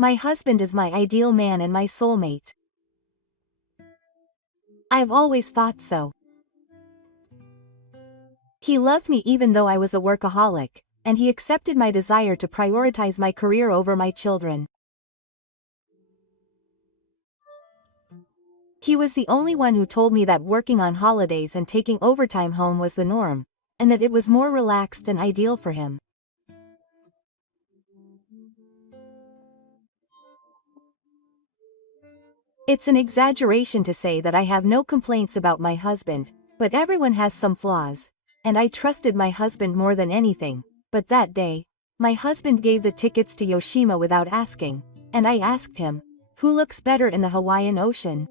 My husband is my ideal man and my soulmate. I've always thought so. He loved me even though I was a workaholic, and he accepted my desire to prioritize my career over my children. He was the only one who told me that working on holidays and taking overtime home was the norm, and that it was more relaxed and ideal for him. It's an exaggeration to say that I have no complaints about my husband, but everyone has some flaws, and I trusted my husband more than anything. But that day, my husband gave the tickets to Yoshima without asking, and I asked him, who looks better in the Hawaiian Ocean?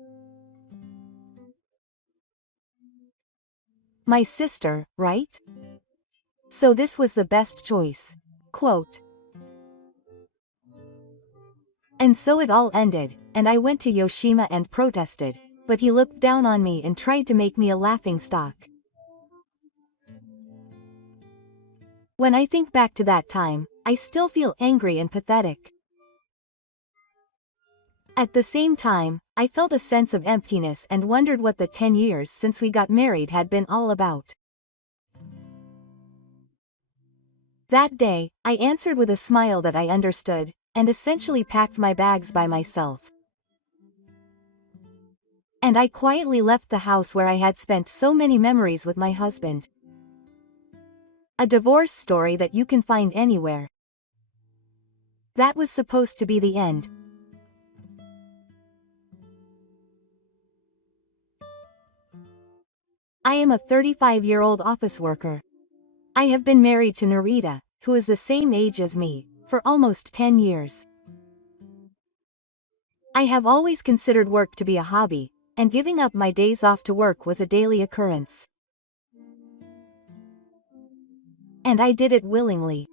My sister, right? So this was the best choice. Quote. And so it all ended, and I went to Yoshima and protested, but he looked down on me and tried to make me a laughingstock. When I think back to that time, I still feel angry and pathetic. At the same time, I felt a sense of emptiness and wondered what the 10 years since we got married had been all about. That day, I answered with a smile that I understood, and essentially packed my bags by myself. And I quietly left the house where I had spent so many memories with my husband. A divorce story that you can find anywhere. That was supposed to be the end. I am a 35-year-old office worker. I have been married to Narita, who is the same age as me, for almost 10 years. I have always considered work to be a hobby, and giving up my days off to work was a daily occurrence. And I did it willingly.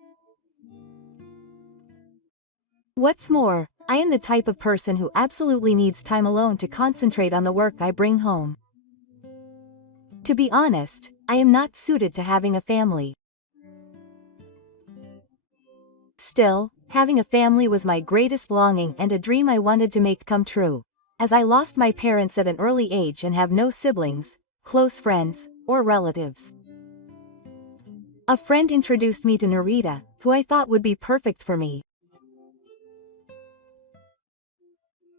What's more, I am the type of person who absolutely needs time alone to concentrate on the work I bring home. To be honest, I am not suited to having a family. Still, having a family was my greatest longing and a dream I wanted to make come true, as I lost my parents at an early age and have no siblings, close friends, or relatives. A friend introduced me to Narita, who I thought would be perfect for me.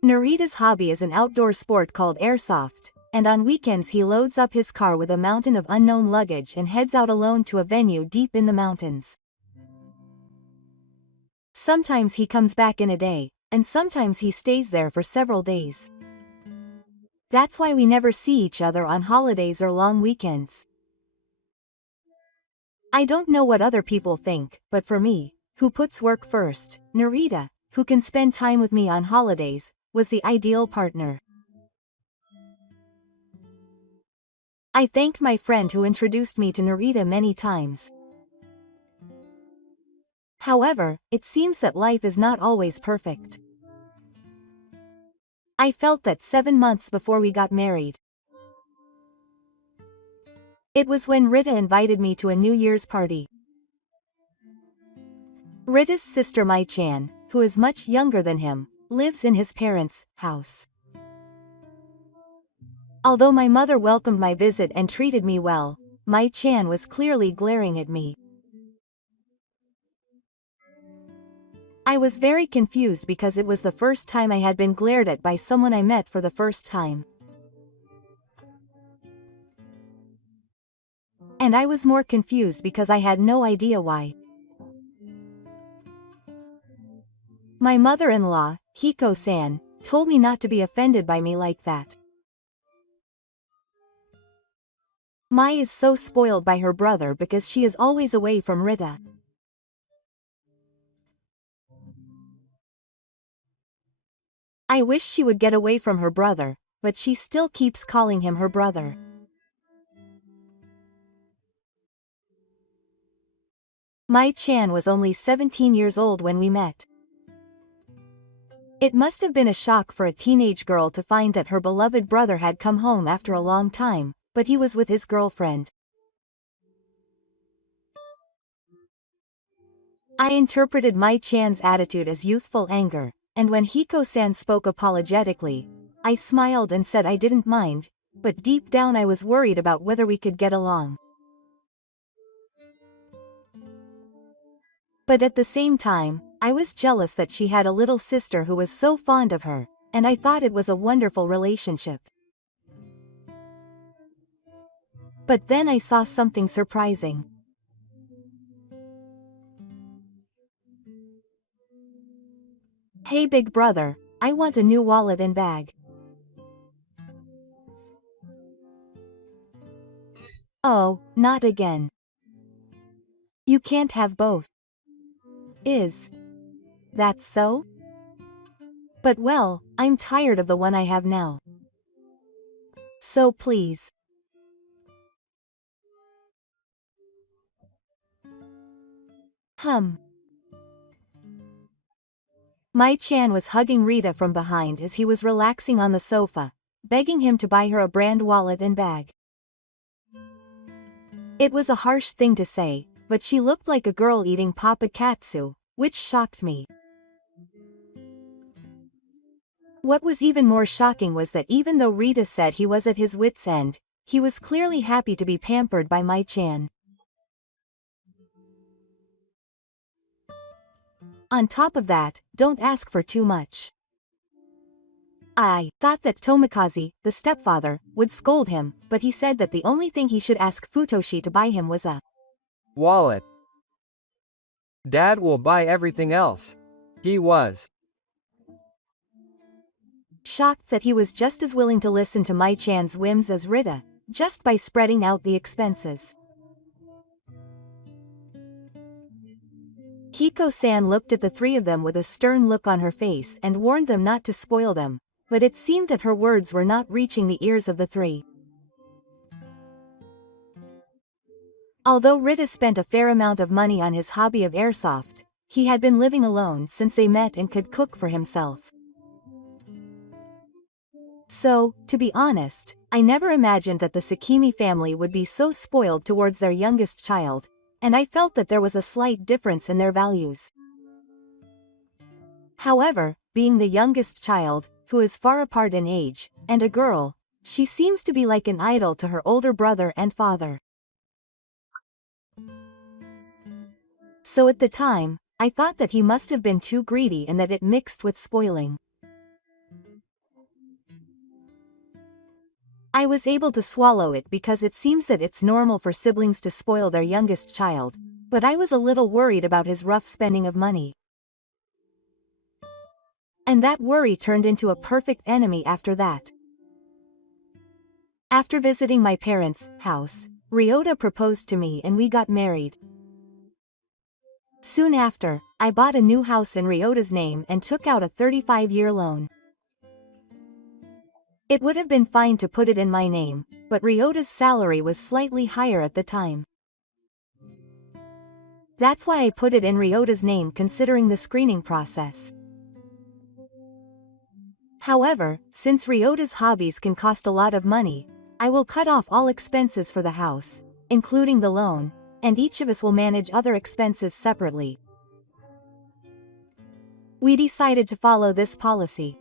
Narita's hobby is an outdoor sport called airsoft, and on weekends he loads up his car with a mountain of unknown luggage and heads out alone to a venue deep in the mountains. Sometimes he comes back in a day, and sometimes he stays there for several days. That's why we never see each other on holidays or long weekends. I don't know what other people think, but for me, who puts work first, Narita, who can spend time with me on holidays, was the ideal partner. I thanked my friend who introduced me to Narita many times. However, it seems that life is not always perfect. I felt that 7 months before we got married. It was when Rita invited me to a New Year's party. Rita's sister Mai-chan, who is much younger than him, lives in his parents' house. Although my mother welcomed my visit and treated me well, Mai-chan was clearly glaring at me. I was very confused because it was the first time I had been glared at by someone I met for the first time. And I was more confused because I had no idea why. My mother-in-law, Hiko-san, told me not to be offended by me like that. Mai is so spoiled by her brother because she is always away from Rita. I wish she would get away from her brother, but she still keeps calling him her brother. Mai-chan was only 17 years old when we met. It must have been a shock for a teenage girl to find that her beloved brother had come home after a long time, but he was with his girlfriend. I interpreted Mai-chan's attitude as youthful anger, and when Hiko-san spoke apologetically, I smiled and said I didn't mind, but deep down I was worried about whether we could get along. But at the same time, I was jealous that she had a little sister who was so fond of her, and I thought it was a wonderful relationship. But then I saw something surprising. Hey big brother, I want a new wallet and bag. Oh, not again. You can't have both. Is that so? But well, I'm tired of the one I have now. So please. Mai-chan was hugging Rita from behind as he was relaxing on the sofa, begging him to buy her a brand wallet and bag. It was a harsh thing to say, but she looked like a girl eating papakatsu, which shocked me. What was even more shocking was that even though Rita said he was at his wit's end, he was clearly happy to be pampered by Mai-chan. On top of that, don't ask for too much. I thought that Tomikaze, the stepfather, would scold him, but he said that the only thing he should ask Futoshi to buy him was a wallet. Dad will buy everything else. He was shocked that he was just as willing to listen to Mai-chan's whims as Rita, just by spreading out the expenses. Hiko-san looked at the three of them with a stern look on her face and warned them not to spoil them, but it seemed that her words were not reaching the ears of the three. Although Rita spent a fair amount of money on his hobby of airsoft, he had been living alone since they met and could cook for himself. So, to be honest, I never imagined that the Sakimi family would be so spoiled towards their youngest child, and I felt that there was a slight difference in their values. However, being the youngest child, who is far apart in age, and a girl, she seems to be like an idol to her older brother and father. So at the time, I thought that he must have been too greedy and that it mixed with spoiling. I was able to swallow it because it seems that it's normal for siblings to spoil their youngest child, but I was a little worried about his rough spending of money. And that worry turned into a perfect enemy after that. After visiting my parents' house, Ryota proposed to me and we got married. Soon after, I bought a new house in Ryota's name and took out a 35-year loan. It would have been fine to put it in my name, but Ryota's salary was slightly higher at the time. That's why I put it in Ryota's name considering the screening process. However, since Ryota's hobbies can cost a lot of money, I will cut off all expenses for the house, including the loan, and each of us will manage other expenses separately. We decided to follow this policy.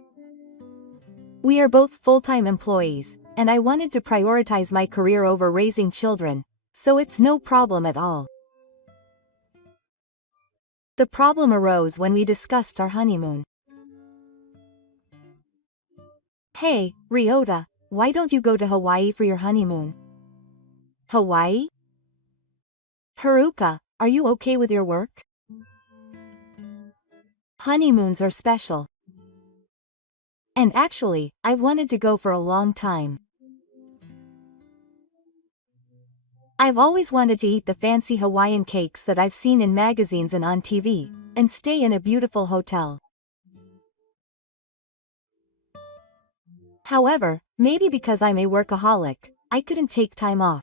We are both full-time employees, and I wanted to prioritize my career over raising children, so it's no problem at all. The problem arose when we discussed our honeymoon. Hey, Ryota, why don't you go to Hawaii for your honeymoon? Hawaii? Haruka, are you okay with your work? Honeymoons are special. And actually, I've wanted to go for a long time. I've always wanted to eat the fancy Hawaiian cakes that I've seen in magazines and on TV, and stay in a beautiful hotel. However, maybe because I'm a workaholic, I couldn't take time off.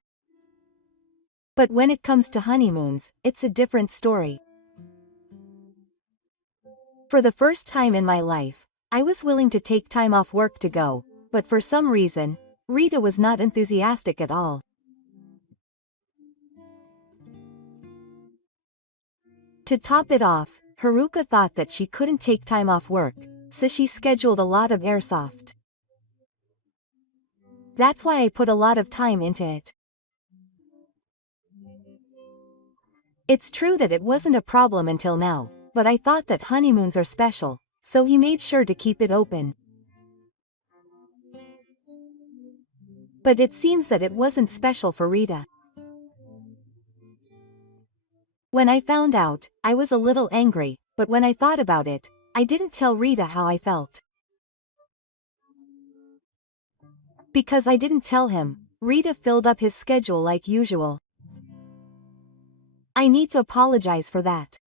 But when it comes to honeymoons, it's a different story. For the first time in my life, I was willing to take time off work to go, but for some reason, Rita was not enthusiastic at all. To top it off, Haruka thought that she couldn't take time off work, so she scheduled a lot of airsoft. That's why I put a lot of time into it. It's true that it wasn't a problem until now, but I thought that honeymoons are special, so he made sure to keep it open. But it seems that it wasn't special for Rita. When I found out, I was a little angry, but when I thought about it, I didn't tell Rita how I felt. Because I didn't tell him, Rita filled up his schedule like usual. I need to apologize for that.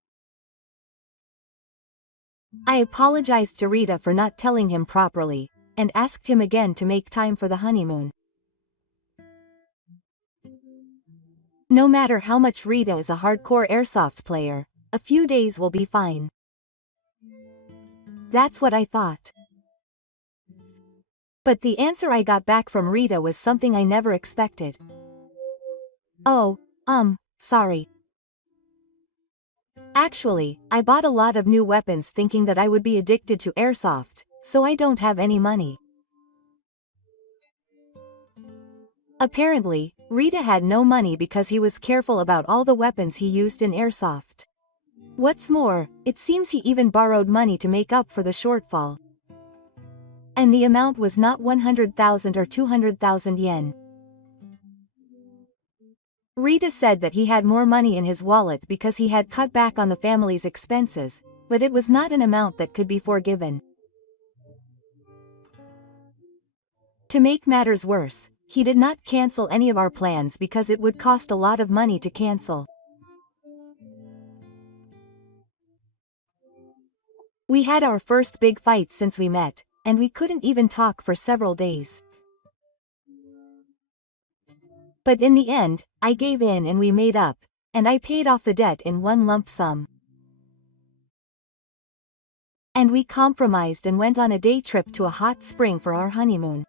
I apologized to Rita for not telling him properly, and asked him again to make time for the honeymoon. No matter how much Rita is a hardcore airsoft player, a few days will be fine. That's what I thought. But the answer I got back from Rita was something I never expected. Oh, sorry. Actually, I bought a lot of new weapons thinking that I would be addicted to airsoft, so I don't have any money. Apparently, Rita had no money because he was careful about all the weapons he used in airsoft. What's more, it seems he even borrowed money to make up for the shortfall. And the amount was not 100,000 or 200,000 yen. Rita said that he had more money in his wallet because he had cut back on the family's expenses, but it was not an amount that could be forgiven. To make matters worse, he did not cancel any of our plans because it would cost a lot of money to cancel. We had our first big fight since we met, and we couldn't even talk for several days. But in the end, I gave in and we made up, and I paid off the debt in one lump sum. And we compromised and went on a day trip to a hot spring for our honeymoon.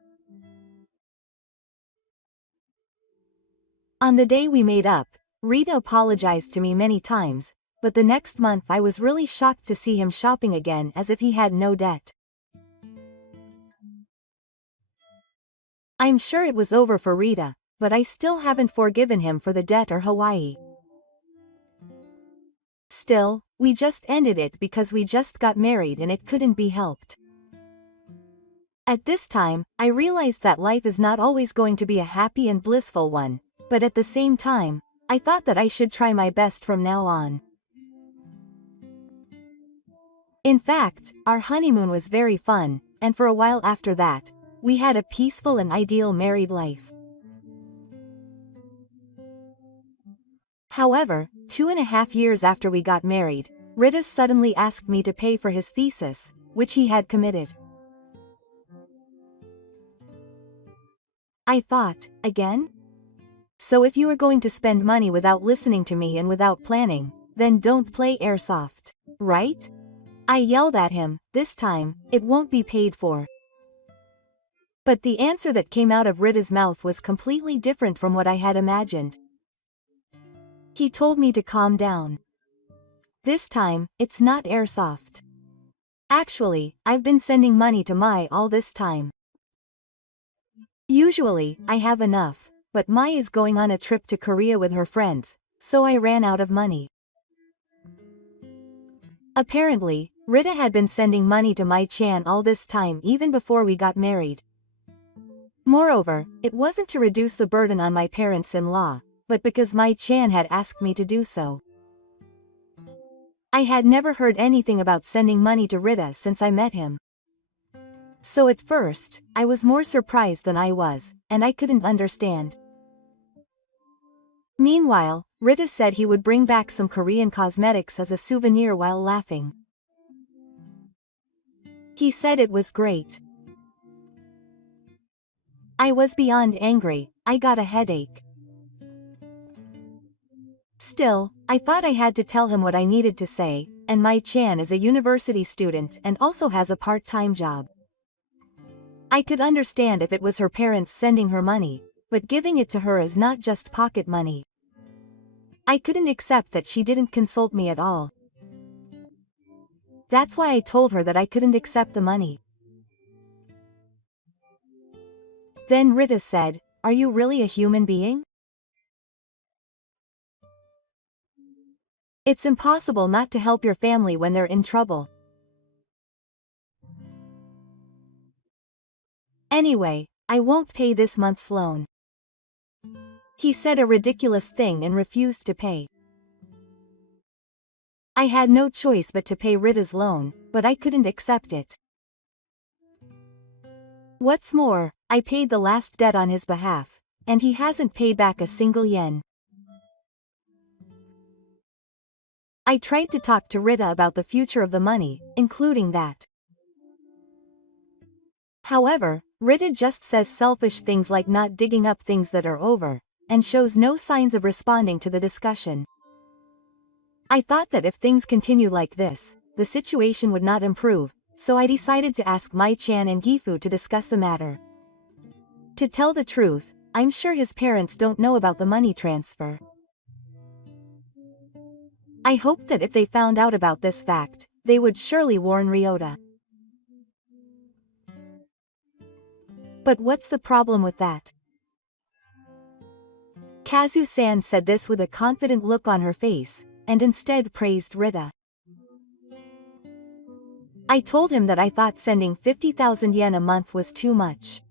On the day we made up, Rita apologized to me many times, but the next month I was really shocked to see him shopping again as if he had no debt. I'm sure it was over for Rita, but I still haven't forgiven him for the debt or Hawaii. Still, we just ended it because we just got married and it couldn't be helped. At this time, I realized that life is not always going to be a happy and blissful one, but at the same time, I thought that I should try my best from now on. In fact, our honeymoon was very fun, and for a while after that, we had a peaceful and ideal married life. However, 2.5 years after we got married, Rita suddenly asked me to pay for his thesis, which he had committed. I thought, again? So if you are going to spend money without listening to me and without planning, then don't play airsoft, right? I yelled at him. This time, it won't be paid for. But the answer that came out of Rita's mouth was completely different from what I had imagined. He told me to calm down. This time, it's not airsoft. Actually, I've been sending money to Mai all this time. Usually, I have enough, but Mai is going on a trip to Korea with her friends, so I ran out of money. Apparently, Rita had been sending money to Mai-chan all this time even before we got married. Moreover, it wasn't to reduce the burden on my parents-in-law, but because Mai-chan had asked me to do so. I had never heard anything about sending money to Rita since I met him. So at first, I was more surprised than I was, and I couldn't understand. Meanwhile, Rita said he would bring back some Korean cosmetics as a souvenir while laughing. He said it was great. I was beyond angry. I got a headache. Still, I thought I had to tell him what I needed to say, and Mai-chan is a university student and also has a part-time job. I could understand if it was her parents sending her money, but giving it to her is not just pocket money. I couldn't accept that she didn't consult me at all. That's why I told her that I couldn't accept the money. Then Rita said, "Are you really a human being? It's impossible not to help your family when they're in trouble. Anyway, I won't pay this month's loan." He said a ridiculous thing and refused to pay. I had no choice but to pay Rita's loan, but I couldn't accept it. What's more, I paid the last debt on his behalf, and he hasn't paid back a single yen. I tried to talk to Rita about the future of the money, including that. However, Rita just says selfish things like not digging up things that are over, and shows no signs of responding to the discussion. I thought that if things continue like this, the situation would not improve, so I decided to ask Mai-chan and Gifu to discuss the matter. To tell the truth, I'm sure his parents don't know about the money transfer. I hoped that if they found out about this fact, they would surely warn Ryota. But what's the problem with that? Kazu-san said this with a confident look on her face, and instead praised Rita. I told him that I thought sending 50,000 yen a month was too much.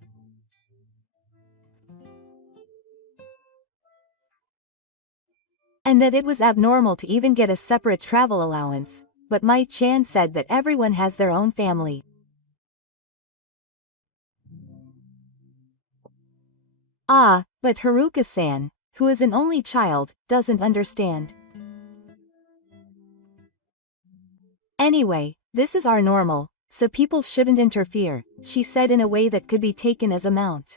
And that it was abnormal to even get a separate travel allowance, but Mai-chan said that everyone has their own family. But Haruka-san, who is an only child, doesn't understand. Anyway, this is our normal, so people shouldn't interfere, she said in a way that could be taken as a mount.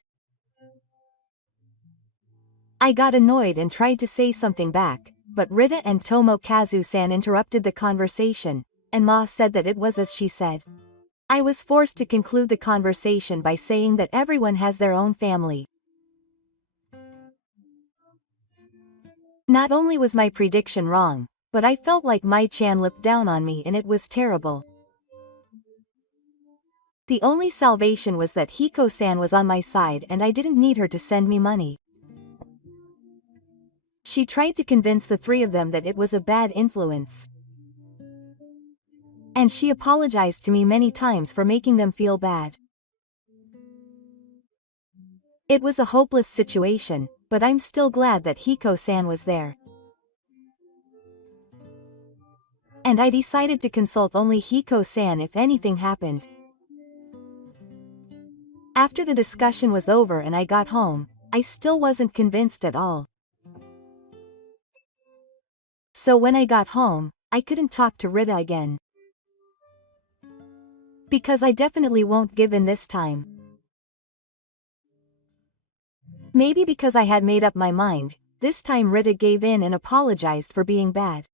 I got annoyed and tried to say something back, but Rita and Tomokazu-san interrupted the conversation, and Ma said that it was as she said. I was forced to conclude the conversation by saying that everyone has their own family. Not only was my prediction wrong, but I felt like Mai-chan looked down on me and it was terrible. The only salvation was that Hiko-san was on my side and I didn't need her to send me money. She tried to convince the three of them that it was a bad influence. And she apologized to me many times for making them feel bad. It was a hopeless situation, but I'm still glad that Hiko-san was there. And I decided to consult only Hiko-san if anything happened. After the discussion was over and I got home, I still wasn't convinced at all. So when I got home, I couldn't talk to Rita again. Because I definitely won't give in this time. Maybe because I had made up my mind, this time Rita gave in and apologized for being bad.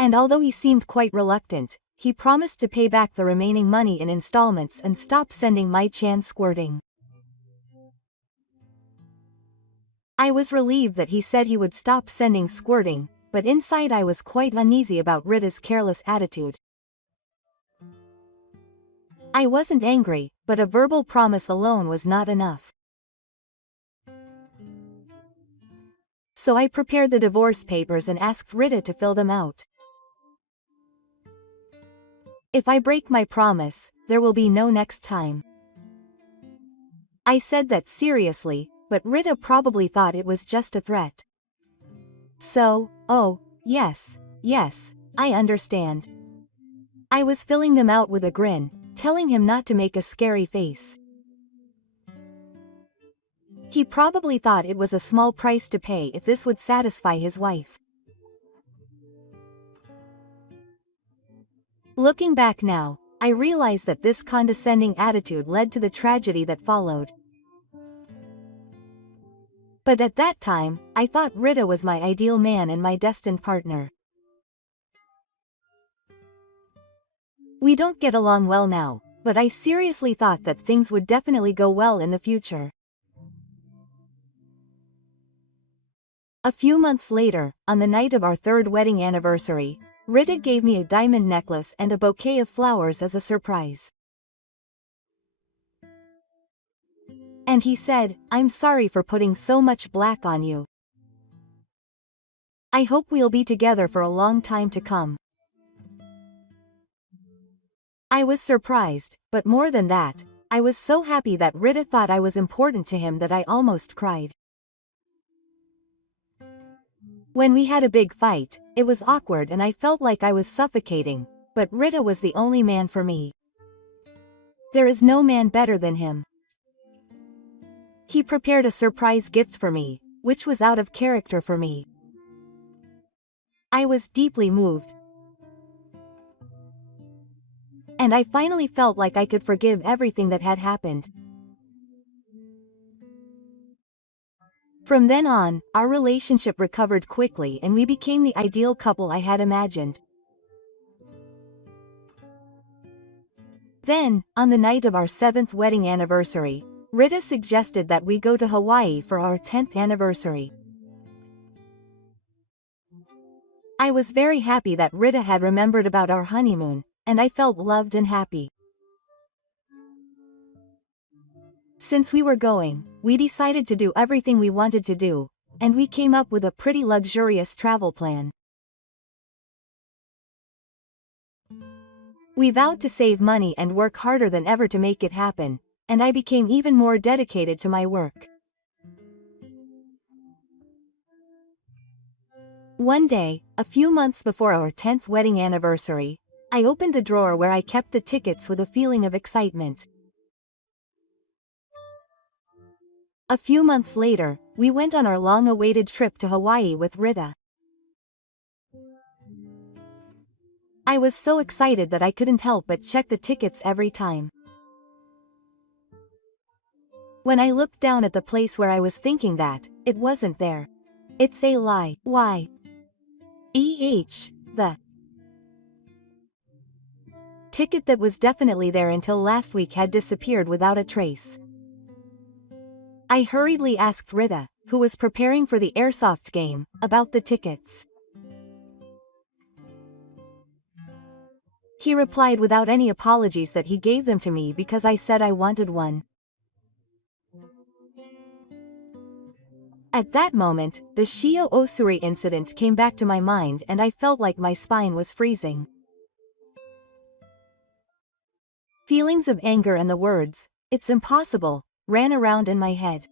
And although he seemed quite reluctant, he promised to pay back the remaining money in installments and stop sending Mai-chan squirting. I was relieved that he said he would stop sending squirting, but inside I was quite uneasy about Rita's careless attitude. I wasn't angry, but a verbal promise alone was not enough. So I prepared the divorce papers and asked Rita to fill them out. If I break my promise, there will be no next time. I said that seriously, but Rita probably thought it was just a threat. So, oh, yes, I understand. I was filling them out with a grin, telling him not to make a scary face. He probably thought it was a small price to pay if this would satisfy his wife. Looking back now, I realize that this condescending attitude led to the tragedy that followed. But at that time, I thought Rita was my ideal man and my destined partner. We don't get along well now, but I seriously thought that things would definitely go well in the future. A few months later, on the night of our third wedding anniversary, Rita gave me a diamond necklace and a bouquet of flowers as a surprise. And he said, "I'm sorry for putting so much black on you. I hope we'll be together for a long time to come." I was surprised, but more than that, I was so happy that Rita thought I was important to him that I almost cried. When we had a big fight, it was awkward and I felt like I was suffocating, but Rita was the only man for me. There is no man better than him. He prepared a surprise gift for me, which was out of character for me. I was deeply moved. And I finally felt like I could forgive everything that had happened. From then on, our relationship recovered quickly and we became the ideal couple I had imagined. Then, on the night of our 7th wedding anniversary, Rita suggested that we go to Hawaii for our 10th anniversary. I was very happy that Rita had remembered about our honeymoon, and I felt loved and happy. Since we were going, we decided to do everything we wanted to do, and we came up with a pretty luxurious travel plan. We vowed to save money and work harder than ever to make it happen, and I became even more dedicated to my work. One day, a few months before our 10th wedding anniversary, I opened the drawer where I kept the tickets with a feeling of excitement. A few months later, we went on our long-awaited trip to Hawaii with Rita. I was so excited that I couldn't help but check the tickets every time. When I looked down at the place where I was thinking that, it wasn't there. It's a lie. Why? The ticket that was definitely there until last week had disappeared without a trace. I hurriedly asked Rita, who was preparing for the airsoft game, about the tickets. He replied without any apologies that he gave them to me because I said I wanted one. At that moment, the Shio Osuri incident came back to my mind and I felt like my spine was freezing. Feelings of anger and the words, "It's impossible," ran around in my head.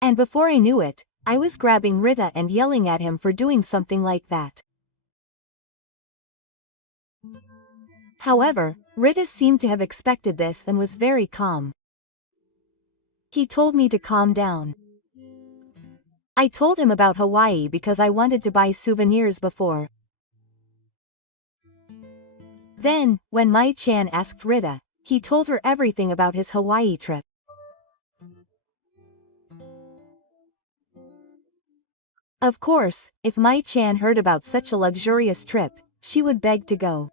And before I knew it, I was grabbing Rita and yelling at him for doing something like that. However, Rita seemed to have expected this and was very calm. He told me to calm down. I told him about Hawaii because I wanted to buy souvenirs before. Then, when Mai-chan asked Rita, he told her everything about his Hawaii trip. Of course, if Mai-chan heard about such a luxurious trip, she would beg to go.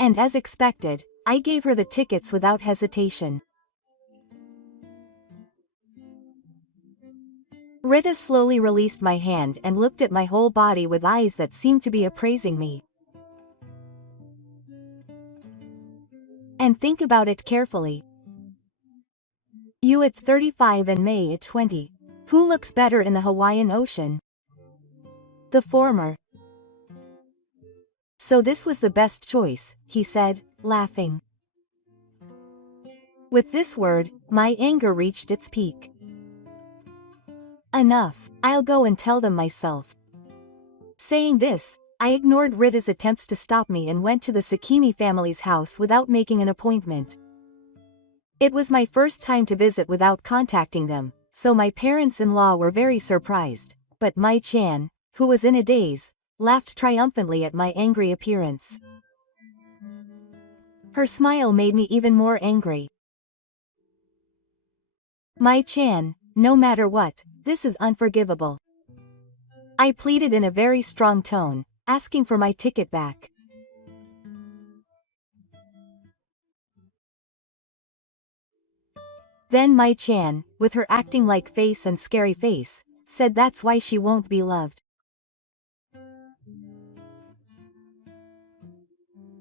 And as expected, I gave her the tickets without hesitation. Rita slowly released my hand and looked at my whole body with eyes that seemed to be appraising me. And think about it carefully. You at 35 and May at 20. Who looks better in the Hawaiian Ocean? The former. So this was the best choice, he said, laughing. With this word, my anger reached its peak. Enough, I'll go and tell them myself. Saying this, I ignored Rita's attempts to stop me and went to the Sakimi family's house without making an appointment. It was my first time to visit without contacting them, so my parents-in-law were very surprised, but Mai-chan, who was in a daze, laughed triumphantly at my angry appearance. Her smile made me even more angry. Mai-chan, no matter what, this is unforgivable. I pleaded in a very strong tone, asking for my ticket back. Then Mai Chan, with her acting like face and scary face, said that's why she won't be loved.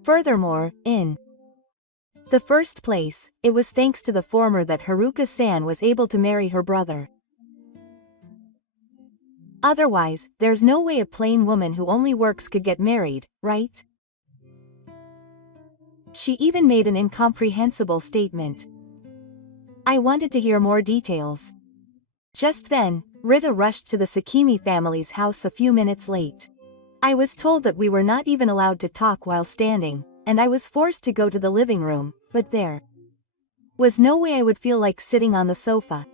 Furthermore, in the first place, it was thanks to the former that Haruka-san was able to marry her brother. Otherwise, there's no way a plain woman who only works could get married, right? She even made an incomprehensible statement. I wanted to hear more details. Just then, Rita rushed to the Sakimi family's house a few minutes late. I was told that we were not even allowed to talk while standing, and I was forced to go to the living room, but there was no way I would feel like sitting on the sofa.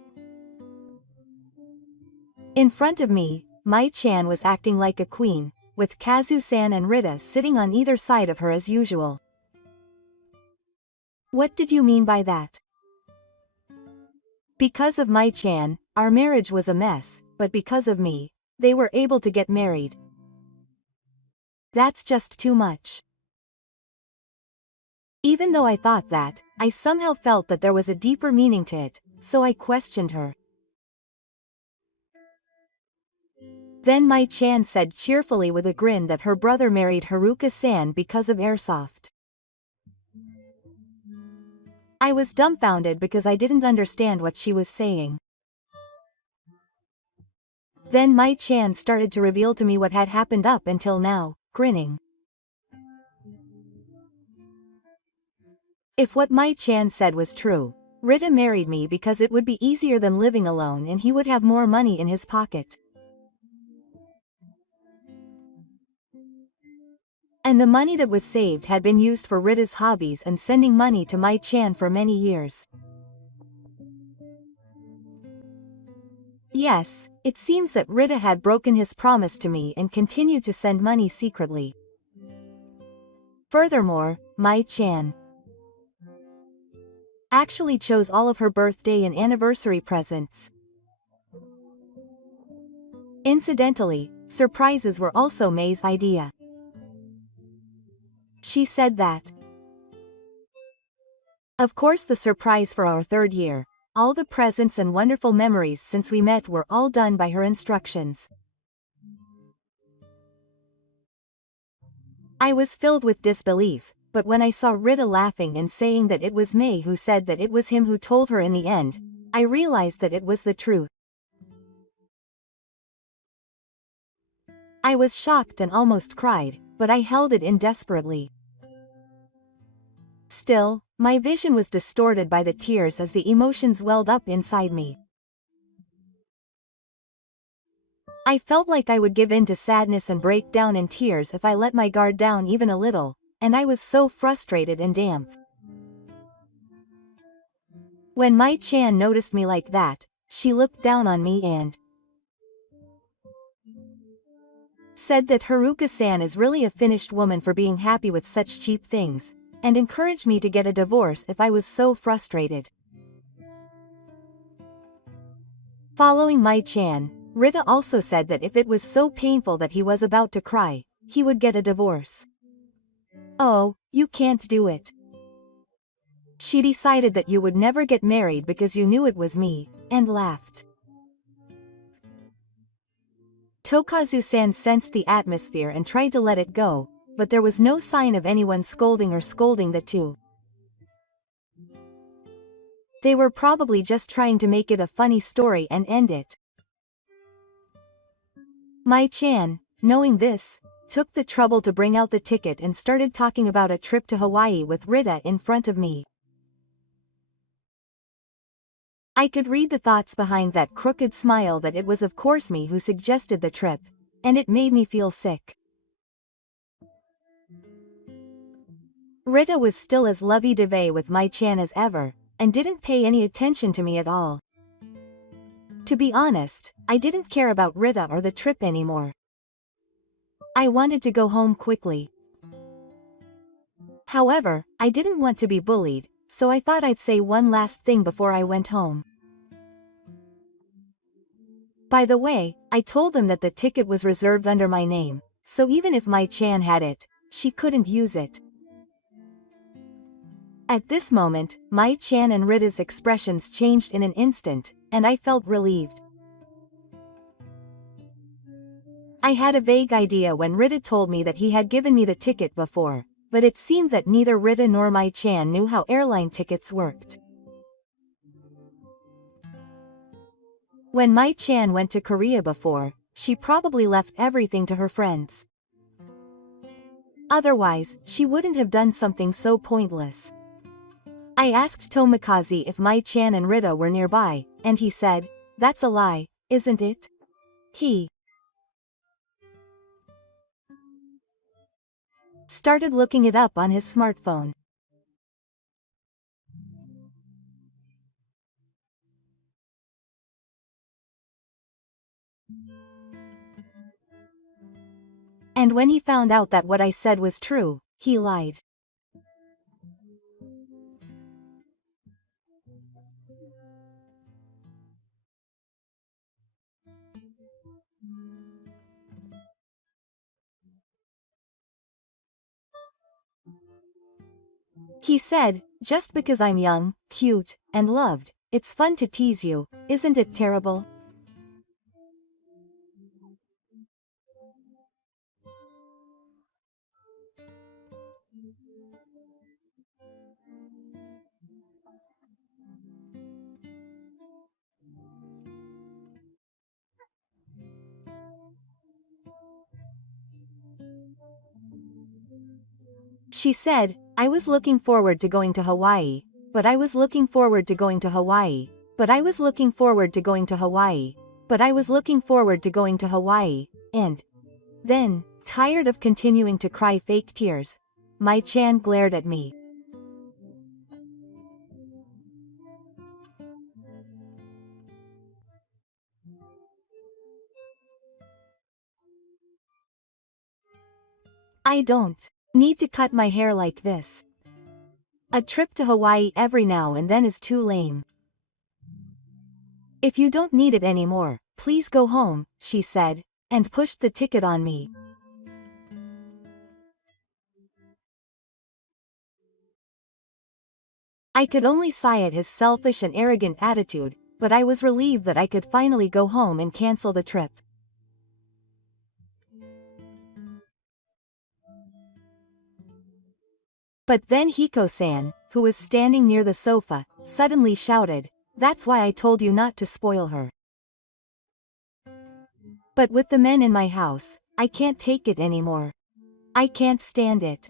In front of me, Mai Chan was acting like a queen, with Kazu-san and Rita sitting on either side of her as usual. What did you mean by that? Because of Mai Chan, our marriage was a mess, but because of me, they were able to get married. That's just too much. Even though I thought that, I somehow felt that there was a deeper meaning to it, so I questioned her. Then Mai Chan said cheerfully with a grin that her brother married Haruka-san because of airsoft. I was dumbfounded because I didn't understand what she was saying. Then Mai Chan started to reveal to me what had happened up until now, grinning. If what Mai Chan said was true, Rita married me because it would be easier than living alone and he would have more money in his pocket. And the money that was saved had been used for Rita's hobbies and sending money to Mai Chan for many years. Yes, it seems that Rita had broken his promise to me and continued to send money secretly. Furthermore, Mai Chan actually chose all of her birthday and anniversary presents. Incidentally, surprises were also Mei's idea. She said that, of course, the surprise for our third year, all the presents and wonderful memories since we met were all done by her instructions. I was filled with disbelief, but when I saw Rita laughing and saying that it was Mei who said that it was him who told her in the end, I realized that it was the truth. I was shocked and almost cried, but I held it in desperately. Still, my vision was distorted by the tears as the emotions welled up inside me. I felt like I would give in to sadness and break down in tears if I let my guard down even a little, and I was so frustrated and damp. When Mai Chan noticed me like that, she looked down on me and said that Haruka-san is really a finished woman for being happy with such cheap things, and encouraged me to get a divorce if I was so frustrated. Following Mai Chan, Rita also said that if it was so painful that he was about to cry, he would get a divorce. Oh, you can't do it. She decided that you would never get married because you knew it was me, and laughed. Tokazu-san sensed the atmosphere and tried to let it go, but there was no sign of anyone scolding the two. They were probably just trying to make it a funny story and end it. Mai Chan, knowing this, took the trouble to bring out the ticket and started talking about a trip to Hawaii with Rita in front of me. I could read the thoughts behind that crooked smile that it was of course me who suggested the trip, and it made me feel sick. Rita was still as lovey-dovey with Mai Chan as ever, and didn't pay any attention to me at all. To be honest, I didn't care about Rita or the trip anymore. I wanted to go home quickly. However, I didn't want to be bullied, so I thought I'd say one last thing before I went home. By the way, I told them that the ticket was reserved under my name, so even if Mai Chan had it, she couldn't use it. At this moment, Mai Chan and Rita's expressions changed in an instant, and I felt relieved. I had a vague idea when Rita told me that he had given me the ticket before, but it seemed that neither Rita nor Mai Chan knew how airline tickets worked. When Mai Chan went to Korea before, she probably left everything to her friends. Otherwise, she wouldn't have done something so pointless. I asked Tomokazu if Mai Chan and Rita were nearby, and he said, "That's a lie, isn't it?" He started looking it up on his smartphone. And when he found out that what I said was true, he lied. He said, "Just because I'm young, cute, and loved, it's fun to tease you, isn't it terrible?" She said, "I was looking forward to going to Hawaii, but I was looking forward to going to Hawaii, but I was looking forward to going to Hawaii, but I was looking forward to going to Hawaii," and then, tired of continuing to cry fake tears, Mai Chan glared at me. I don't need to cut my hair like this. A trip to Hawaii every now and then is too lame. If you don't need it anymore, please go home, she said, and pushed the ticket on me. I could only sigh at his selfish and arrogant attitude, but I was relieved that I could finally go home and cancel the trip. But then Hiko-san, who was standing near the sofa, suddenly shouted, "That's why I told you not to spoil her." But with the men in my house, I can't take it anymore. I can't stand it.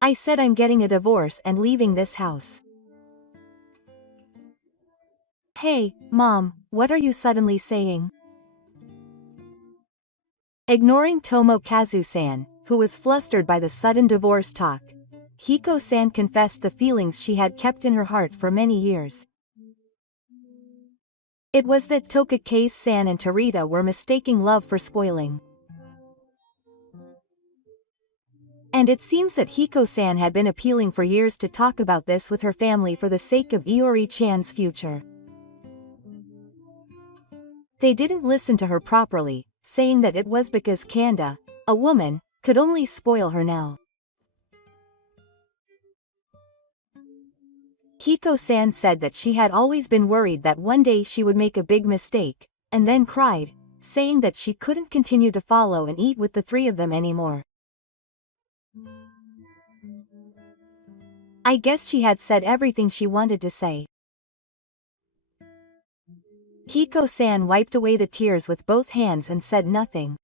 I said I'm getting a divorce and leaving this house. Hey, Mom, what are you suddenly saying? Ignoring Tomokazu-san, who was flustered by the sudden divorce talk, Hiko-san confessed the feelings she had kept in her heart for many years. It was that Tokakase-san and Tarita were mistaking love for spoiling. And it seems that Hiko-san had been appealing for years to talk about this with her family for the sake of Iori-chan's future. They didn't listen to her properly, saying that it was because Kanda, a woman, could only spoil her now. Hiko-san said that she had always been worried that one day she would make a big mistake, and then cried, saying that she couldn't continue to follow and eat with the three of them anymore. I guess she had said everything she wanted to say. Hiko-san wiped away the tears with both hands and said nothing.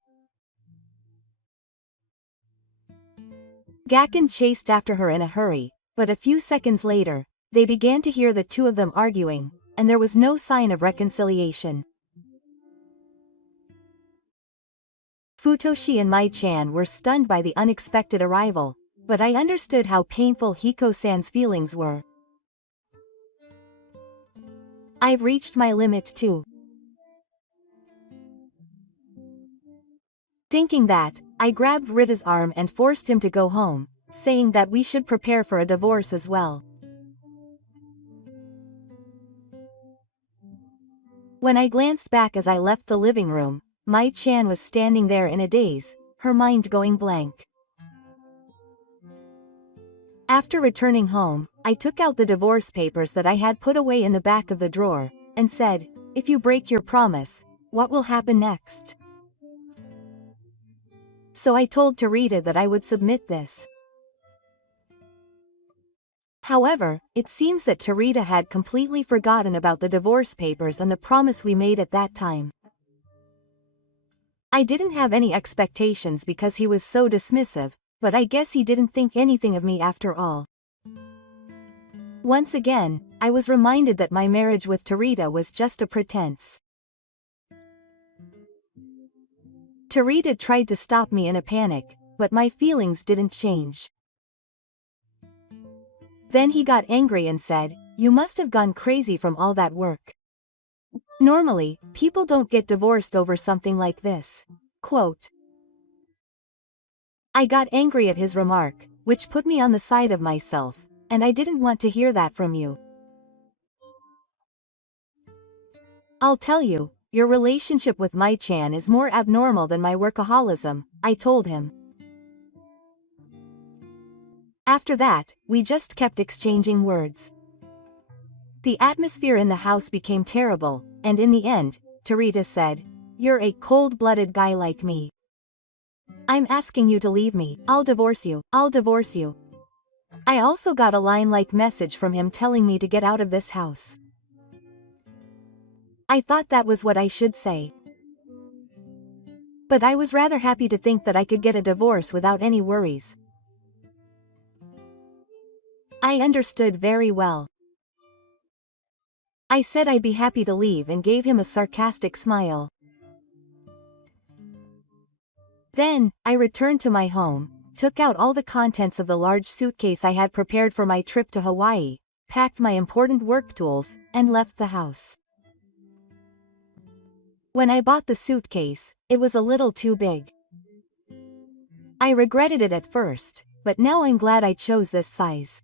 Gakken chased after her in a hurry, but a few seconds later, they began to hear the two of them arguing, and there was no sign of reconciliation. Futoshi and Mai-chan were stunned by the unexpected arrival, but I understood how painful Hiko-san's feelings were. I've reached my limit too. Thinking that, I grabbed Rita's arm and forced him to go home, saying that we should prepare for a divorce as well. When I glanced back as I left the living room, Mai-chan was standing there in a daze, her mind going blank. After returning home, I took out the divorce papers that I had put away in the back of the drawer, and said, "If you break your promise, what will happen next?" So I told Tarita that I would submit this. However, it seems that Tarita had completely forgotten about the divorce papers and the promise we made at that time. I didn't have any expectations because he was so dismissive, but I guess he didn't think anything of me after all. Once again, I was reminded that my marriage with Tarita was just a pretense. Tarita tried to stop me in a panic, but my feelings didn't change. Then he got angry and said, "You must have gone crazy from all that work. Normally, people don't get divorced over something like this." Quote. I got angry at his remark, which put me on the side of myself, and I didn't want to hear that from you. I'll tell you, your relationship with Mai-chan is more abnormal than my workaholism, I told him. After that, we just kept exchanging words. The atmosphere in the house became terrible, and in the end, Tarita said, "You're a cold-blooded guy like me. I'm asking you to leave me. I'll divorce you. I'll divorce you." I also got a line-like message from him telling me to get out of this house. I thought that was what I should say. But I was rather happy to think that I could get a divorce without any worries. I understood very well. I said I'd be happy to leave and gave him a sarcastic smile. Then, I returned to my home, took out all the contents of the large suitcase I had prepared for my trip to Hawaii, packed my important work tools, and left the house. When I bought the suitcase, it was a little too big. I regretted it at first, but now I'm glad I chose this size.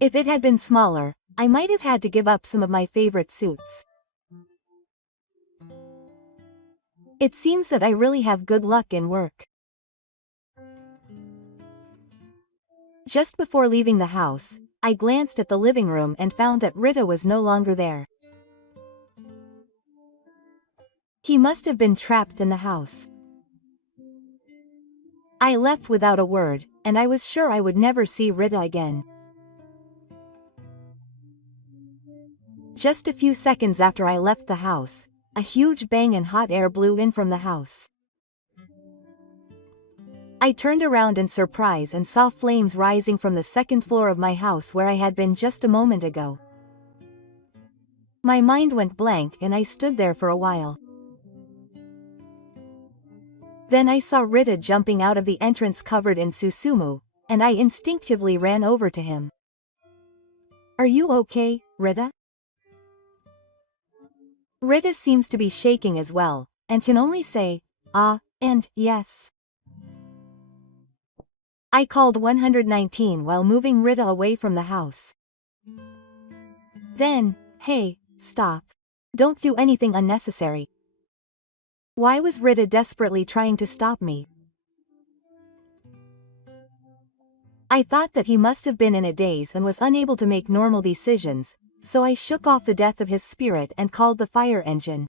If it had been smaller, I might have had to give up some of my favorite suits. It seems that I really have good luck in work. Just before leaving the house, I glanced at the living room and found that Rita was no longer there. He must have been trapped in the house. I left without a word, and I was sure I would never see Rita again. Just a few seconds after I left the house, a huge bang and hot air blew in from the house. I turned around in surprise and saw flames rising from the second floor of my house where I had been just a moment ago. My mind went blank and I stood there for a while. Then I saw Rita jumping out of the entrance covered in susumu, and I instinctively ran over to him. "Are you okay, Rita?" Rita seems to be shaking as well, and can only say, "Ah," and "yes." I called 119 while moving Rita away from the house. Then, "Hey, stop. Don't do anything unnecessary." Why was Rita desperately trying to stop me? I thought that he must have been in a daze and was unable to make normal decisions, so I shook off the death of his spirit and called the fire engine.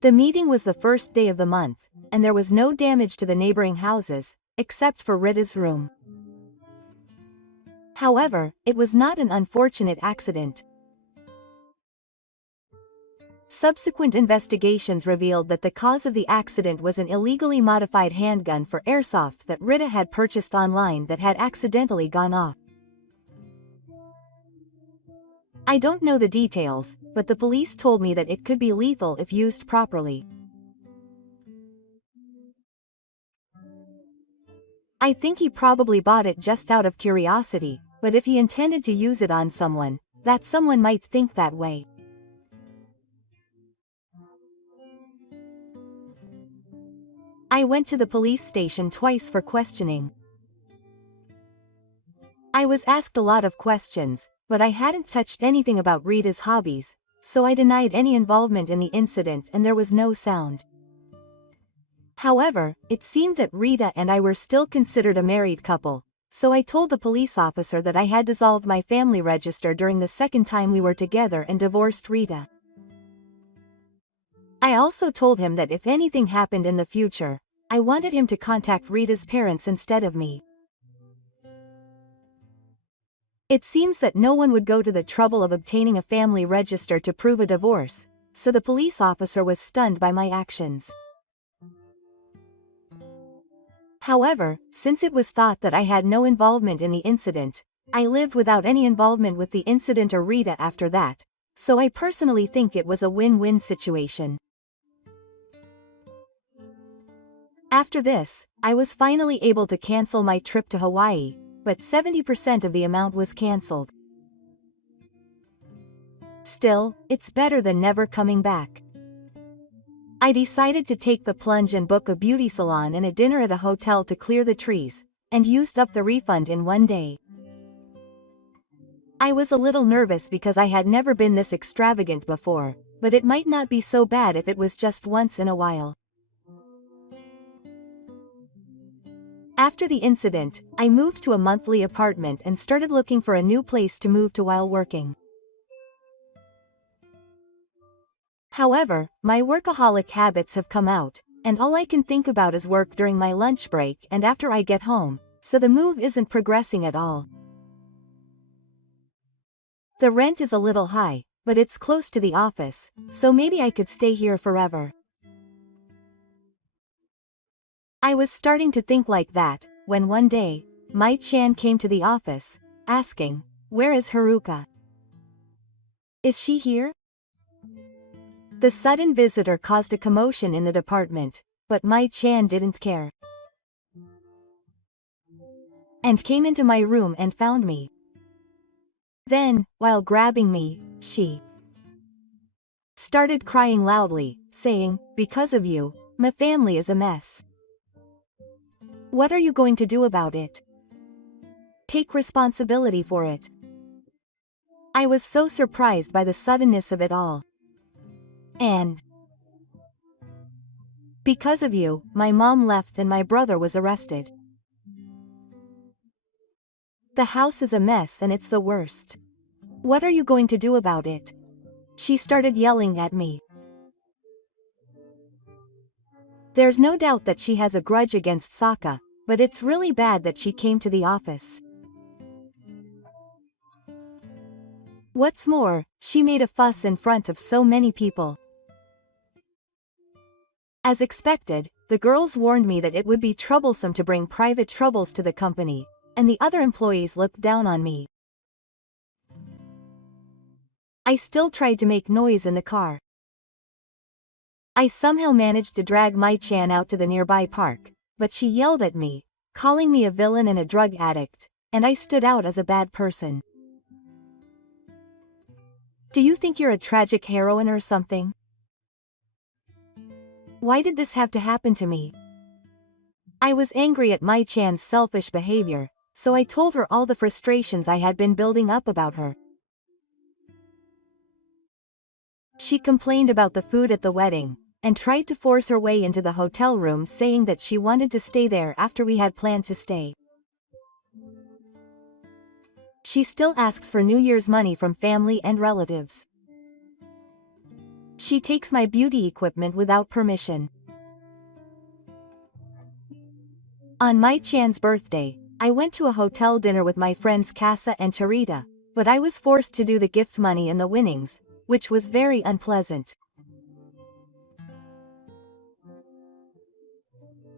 The meeting was the first day of the month, and there was no damage to the neighboring houses, except for Rita's room. However, it was not an unfortunate accident. Subsequent investigations revealed that the cause of the accident was an illegally modified handgun for airsoft that Rita had purchased online that had accidentally gone off. I don't know the details, but the police told me that it could be lethal if used properly. I think he probably bought it just out of curiosity, but if he intended to use it on someone, that someone might think that way. I went to the police station twice for questioning. I was asked a lot of questions, but I hadn't touched anything about Rita's hobbies, so I denied any involvement in the incident and there was no sound. However, it seemed that Rita and I were still considered a married couple, so I told the police officer that I had dissolved my family register during the second time we were together and divorced Rita. I also told him that if anything happened in the future, I wanted him to contact Rita's parents instead of me. It seems that no one would go to the trouble of obtaining a family register to prove a divorce, so the police officer was stunned by my actions. However, since it was thought that I had no involvement in the incident, I lived without any involvement with the incident or Rita after that, so I personally think it was a win-win situation. After this, I was finally able to cancel my trip to Hawaii, but 70% of the amount was cancelled. Still, it's better than never coming back. I decided to take the plunge and book a beauty salon and a dinner at a hotel to clear the trees, and used up the refund in one day. I was a little nervous because I had never been this extravagant before, but it might not be so bad if it was just once in a while. After the incident, I moved to a monthly apartment and started looking for a new place to move to while working. However, my workaholic habits have come out, and all I can think about is work during my lunch break and after I get home, so the move isn't progressing at all. The rent is a little high, but it's close to the office, so maybe I could stay here forever. I was starting to think like that, when one day, Mai-chan came to the office, asking, "Where is Haruka? Is she here?" The sudden visitor caused a commotion in the department, but Mai-chan didn't care, and came into my room and found me. Then, while grabbing me, she started crying loudly, saying, "Because of you, my family is a mess. What are you going to do about it? Take responsibility for it." I was so surprised by the suddenness of it all. And because of you, my mom left and my brother was arrested. The house is a mess and it's the worst. What are you going to do about it? She started yelling at me. There's no doubt that she has a grudge against Saka, but it's really bad that she came to the office. What's more, she made a fuss in front of so many people. As expected, the girls warned me that it would be troublesome to bring private troubles to the company, and the other employees looked down on me. I still tried to make noise in the car. I somehow managed to drag Mai-chan out to the nearby park, but she yelled at me, calling me a villain and a drug addict, and I stood out as a bad person. Do you think you're a tragic heroine or something? Why did this have to happen to me? I was angry at Mai-chan's selfish behavior, so I told her all the frustrations I had been building up about her. She complained about the food at the wedding, and tried to force her way into the hotel room saying that she wanted to stay there after we had planned to stay. She still asks for New Year's money from family and relatives. She takes my beauty equipment without permission. On Mai-chan's birthday, I went to a hotel dinner with my friends Kasa and Charita, but I was forced to do the gift money and the winnings, which was very unpleasant.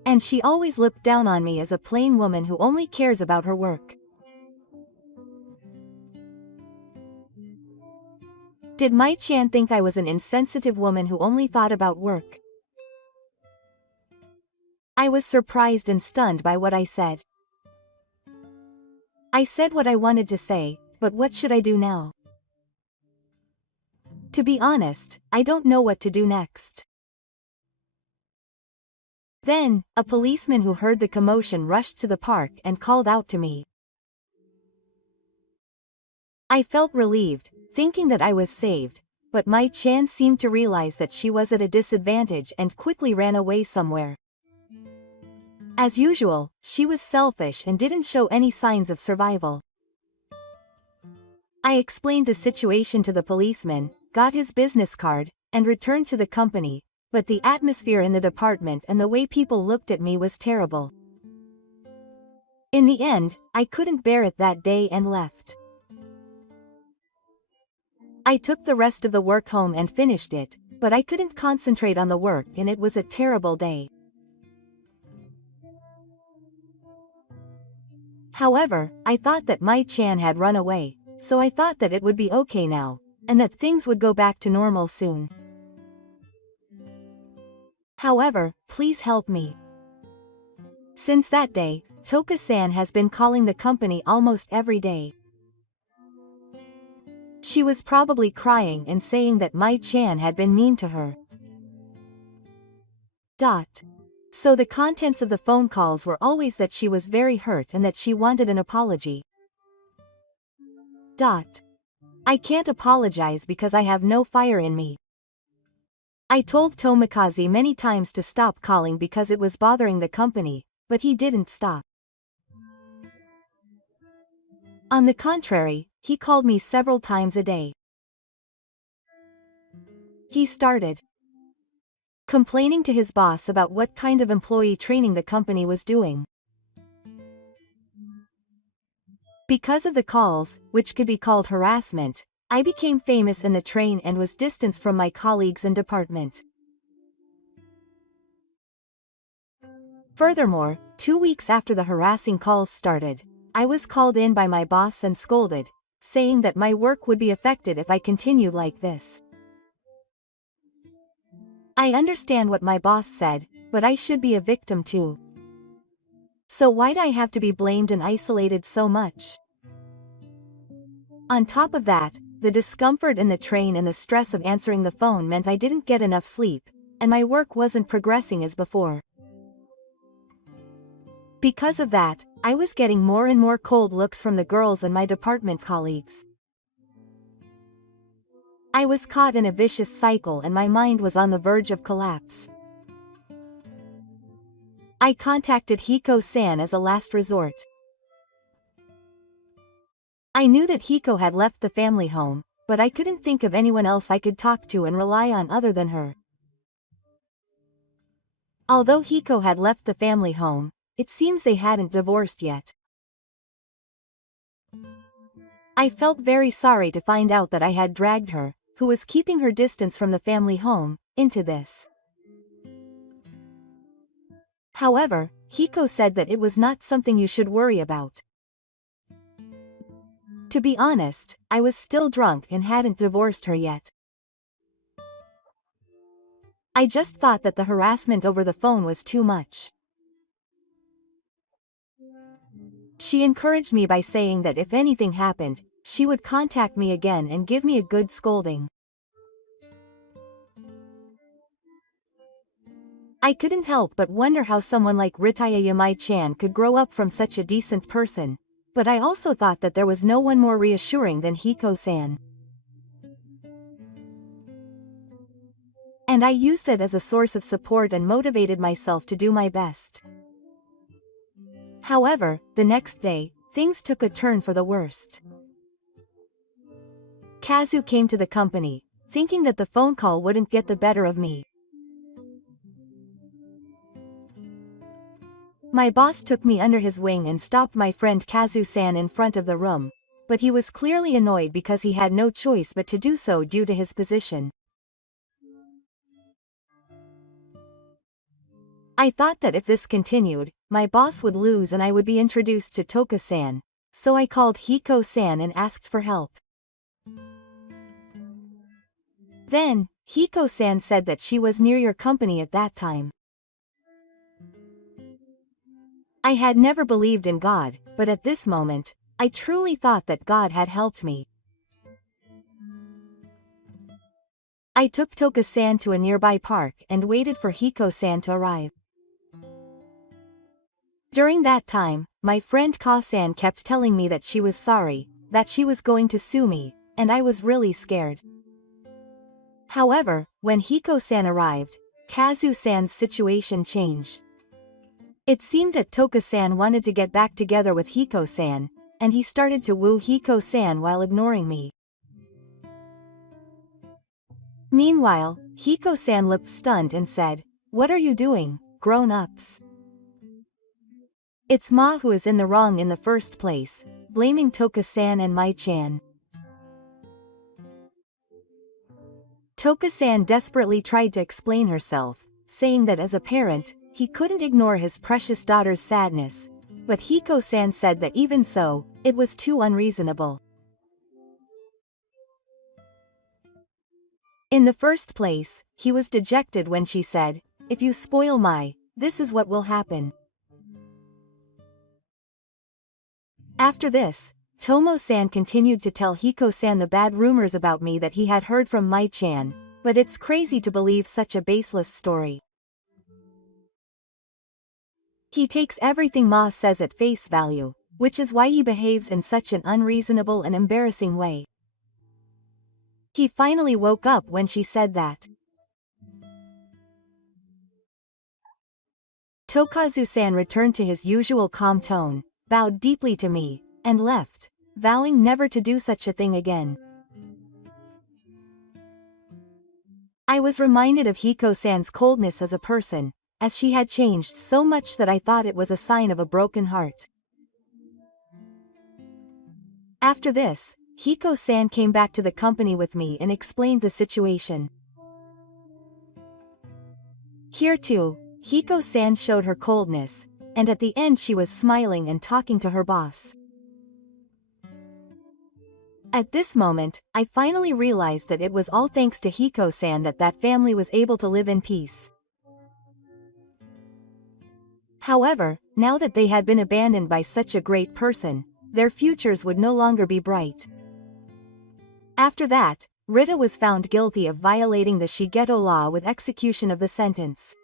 And she always looked down on me as a plain woman who only cares about her work. Did Mai-chan think I was an insensitive woman who only thought about work? I was surprised and stunned by what I said. I said what I wanted to say, but what should I do now? To be honest, I don't know what to do next. Then, a policeman who heard the commotion rushed to the park and called out to me. I felt relieved, thinking that I was saved, but Mai-chan seemed to realize that she was at a disadvantage and quickly ran away somewhere. As usual, she was selfish and didn't show any signs of survival. I explained the situation to the policeman, got his business card, and returned to the company, but the atmosphere in the department and the way people looked at me was terrible. In the end, I couldn't bear it that day and left. I took the rest of the work home and finished it, but I couldn't concentrate on the work and it was a terrible day. However, I thought that Mai-chan had run away, so I thought that it would be okay now, and that things would go back to normal soon. However, please help me. Since that day, Toka-san has been calling the company almost every day. She was probably crying and saying that Mai-chan had been mean to her. So the contents of the phone calls were always that she was very hurt and that she wanted an apology. I can't apologize because I have no fire in me. I told Tomikaze many times to stop calling because it was bothering the company, but he didn't stop. On the contrary, he called me several times a day. He started complaining to his boss about what kind of employee training the company was doing. Because of the calls, which could be called harassment, I became famous in the train and was distanced from my colleagues and department. Furthermore, 2 weeks after the harassing calls started, I was called in by my boss and scolded, saying that my work would be affected if I continued like this. I understand what my boss said, but I should be a victim too. So why'd I have to be blamed and isolated so much? On top of that, the discomfort in the train and the stress of answering the phone meant I didn't get enough sleep, and my work wasn't progressing as before. Because of that, I was getting more and more cold looks from the girls and my department colleagues. I was caught in a vicious cycle and my mind was on the verge of collapse. I contacted Hiko-san as a last resort. I knew that Hiko had left the family home, but I couldn't think of anyone else I could talk to and rely on other than her. Although Hiko had left the family home, it seems they hadn't divorced yet. I felt very sorry to find out that I had dragged her, who was keeping her distance from the family home, into this. However, Hiko said that it was not something you should worry about. To be honest, I was still drunk and hadn't divorced her yet. I just thought that the harassment over the phone was too much. She encouraged me by saying that if anything happened, she would contact me again and give me a good scolding. I couldn't help but wonder how someone like Ritaya Yamai-chan could grow up from such a decent person, but I also thought that there was no one more reassuring than Hiko-san. And I used it as a source of support and motivated myself to do my best. However, the next day, things took a turn for the worst. Kazu came to the company, thinking that the phone call wouldn't get the better of me. My boss took me under his wing and stopped my friend Kazu-san in front of the room, but he was clearly annoyed because he had no choice but to do so due to his position. I thought that if this continued, my boss would lose and I would be introduced to Toka-san, so I called Hiko-san and asked for help. Then, Hiko-san said that she was near your company at that time. I had never believed in God, but at this moment, I truly thought that God had helped me. I took Toka-san to a nearby park and waited for Hiko-san to arrive. During that time, my friend Ka-san kept telling me that she was sorry, that she was going to sue me, and I was really scared. However, when Hiko-san arrived, Kazu-san's situation changed. It seemed that Toka-san wanted to get back together with Hiko-san, and he started to woo Hiko-san while ignoring me. Meanwhile, Hiko-san looked stunned and said, "What are you doing, grown-ups?" It's Ma who is in the wrong in the first place, blaming Toka-san and Mai-chan. Toka-san desperately tried to explain herself, saying that as a parent, he couldn't ignore his precious daughter's sadness, but Hiko-san said that even so, it was too unreasonable. In the first place, he was dejected when she said, "If you spoil Mai, this is what will happen." After this, Tomo-san continued to tell Hiko-san the bad rumors about me that he had heard from Mai-chan, but it's crazy to believe such a baseless story. He takes everything Ma says at face value, which is why he behaves in such an unreasonable and embarrassing way. He finally woke up when she said that. Tokazu-san returned to his usual calm tone, bowed deeply to me, and left, vowing never to do such a thing again. I was reminded of Hiko-san's coldness as a person, as she had changed so much that I thought it was a sign of a broken heart. After this, Hiko-san came back to the company with me and explained the situation. Here too, Hiko-san showed her coldness, and at the end she was smiling and talking to her boss. At this moment, I finally realized that it was all thanks to Hiko-san that family was able to live in peace. However, now that they had been abandoned by such a great person, their futures would no longer be bright. After that, Rita was found guilty of violating the Shigeto law with execution of the sentence.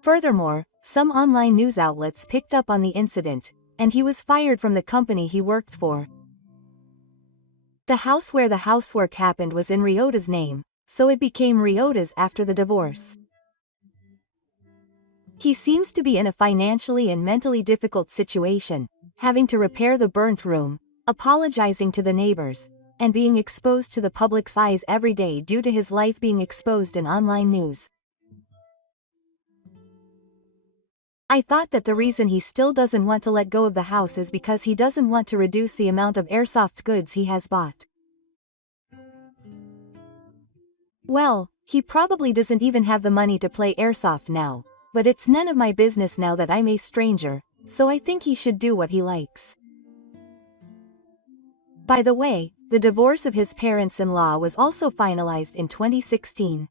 Furthermore, some online news outlets picked up on the incident, and he was fired from the company he worked for. The house where the housework happened was in Ryota's name, so it became Ryota's after the divorce. He seems to be in a financially and mentally difficult situation, having to repair the burnt room, apologizing to the neighbors, and being exposed to the public's eyes every day due to his life being exposed in online news. I thought that the reason he still doesn't want to let go of the house is because he doesn't want to reduce the amount of airsoft goods he has bought. Well, he probably doesn't even have the money to play airsoft now, but it's none of my business now that I'm a stranger, so I think he should do what he likes. By the way, the divorce of his parents-in-law was also finalized in 2016.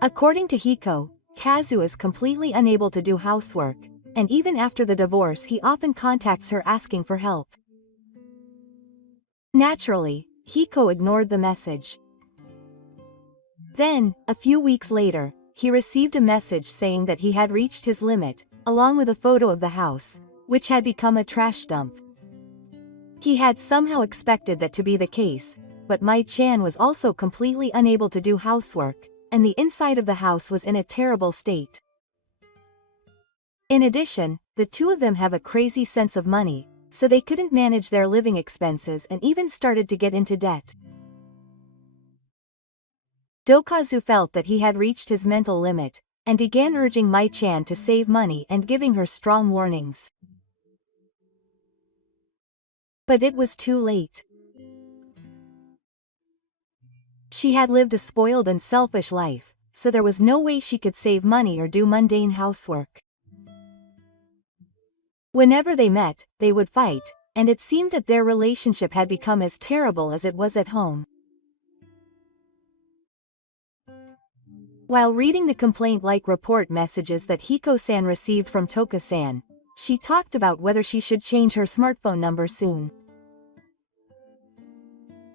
According to Hiko, Kazu is completely unable to do housework, and even after the divorce he often contacts her asking for help. Naturally, Hiko ignored the message. Then, a few weeks later, he received a message saying that he had reached his limit, along with a photo of the house, which had become a trash dump. He had somehow expected that to be the case, but Mai-chan was also completely unable to do housework, and the inside of the house was in a terrible state. In addition, the two of them have a crazy sense of money, so they couldn't manage their living expenses and even started to get into debt. Dokazu felt that he had reached his mental limit, and began urging Mai-chan to save money and giving her strong warnings. But it was too late. She had lived a spoiled and selfish life, so there was no way she could save money or do mundane housework. Whenever they met, they would fight, and it seemed that their relationship had become as terrible as it was at home. While reading the complaint-like report messages that Hiko-san received from Toka-san, she talked about whether she should change her smartphone number soon.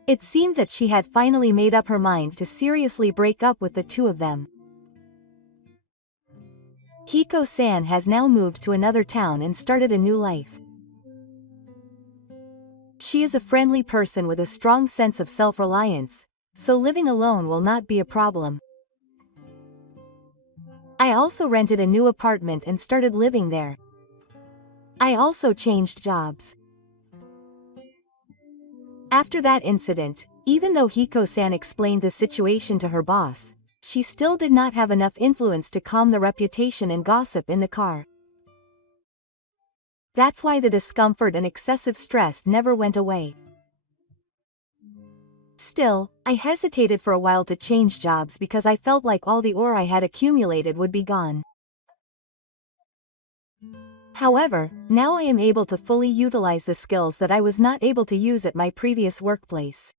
It seemed that she had finally made up her mind to seriously break up with the two of them. Hiko-san has now moved to another town and started a new life. She is a friendly person with a strong sense of self-reliance, so living alone will not be a problem. I also rented a new apartment and started living there. I also changed jobs. After that incident, even though Hiko-san explained the situation to her boss, she still did not have enough influence to calm the reputation and gossip in the car. That's why the discomfort and excessive stress never went away. Still, I hesitated for a while to change jobs because I felt like all the ore I had accumulated would be gone. However, now I am able to fully utilize the skills that I was not able to use at my previous workplace.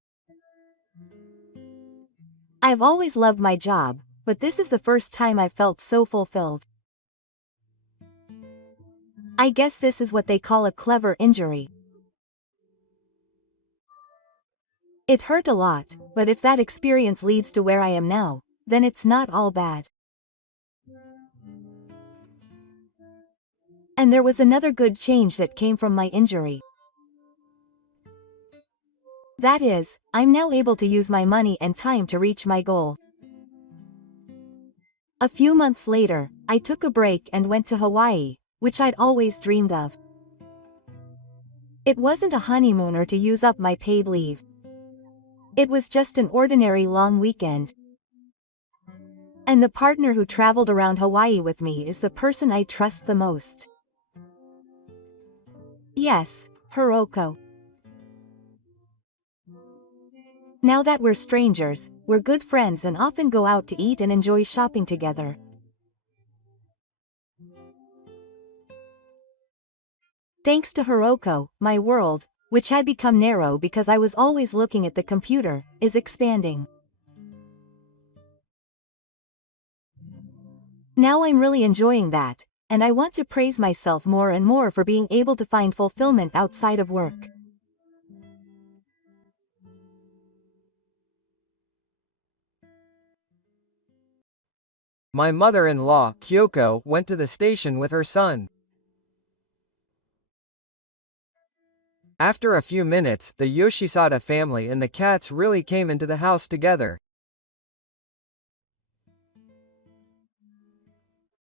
I've always loved my job, but this is the first time I've felt so fulfilled. I guess this is what they call a clever injury. It hurt a lot, but if that experience leads to where I am now, then it's not all bad. And there was another good change that came from my injury. That is, I'm now able to use my money and time to reach my goal. A few months later, I took a break and went to Hawaii, which I'd always dreamed of. It wasn't a honeymoon or to use up my paid leave. It was just an ordinary long weekend. And the partner who traveled around Hawaii with me is the person I trust the most. Yes, Hiroko. Now that we're strangers, we're good friends and often go out to eat and enjoy shopping together. Thanks to Hiroko, my world, which had become narrow because I was always looking at the computer, is expanding. Now I'm really enjoying that, and I want to praise myself more and more for being able to find fulfillment outside of work. My mother-in-law, Kyoko, went to the station with her son. After a few minutes, the Yoshisada family and the cats really came into the house together.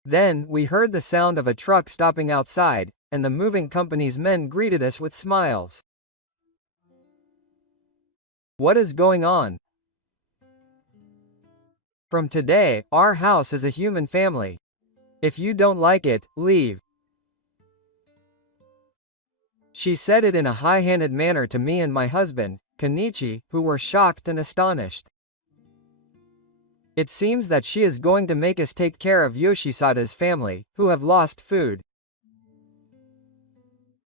Then, we heard the sound of a truck stopping outside, and the moving company's men greeted us with smiles. What is going on? From today, our house is a human family. If you don't like it, leave. She said it in a high-handed manner to me and my husband, Kenichi, who were shocked and astonished. It seems that she is going to make us take care of Yoshisada's family, who have lost food.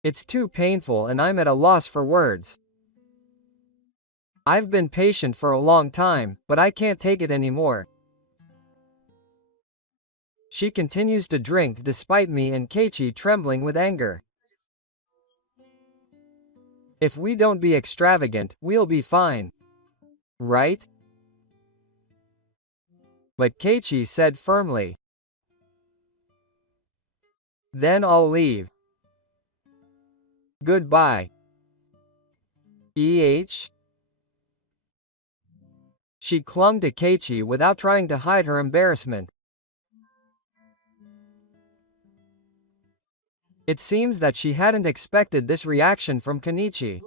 It's too painful and I'm at a loss for words. I've been patient for a long time, but I can't take it anymore. She continues to drink despite me and Keiichi trembling with anger. If we don't be extravagant, we'll be fine. Right? But Keiichi said firmly. Then I'll leave. Goodbye. She clung to Keiichi without trying to hide her embarrassment. It seems that she hadn't expected this reaction from Kenichi.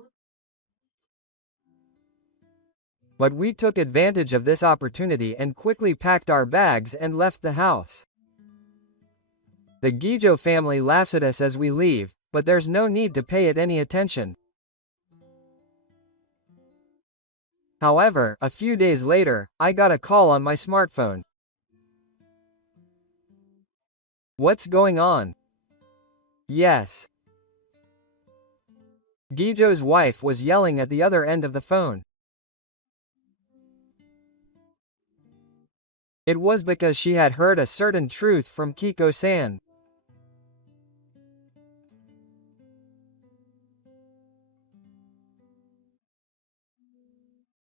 But we took advantage of this opportunity and quickly packed our bags and left the house. The Gijo family laughs at us as we leave, but there's no need to pay it any attention. However, a few days later, I got a call on my smartphone. What's going on? Yes. Gijo's wife was yelling at the other end of the phone. It was because she had heard a certain truth from Kiko-san.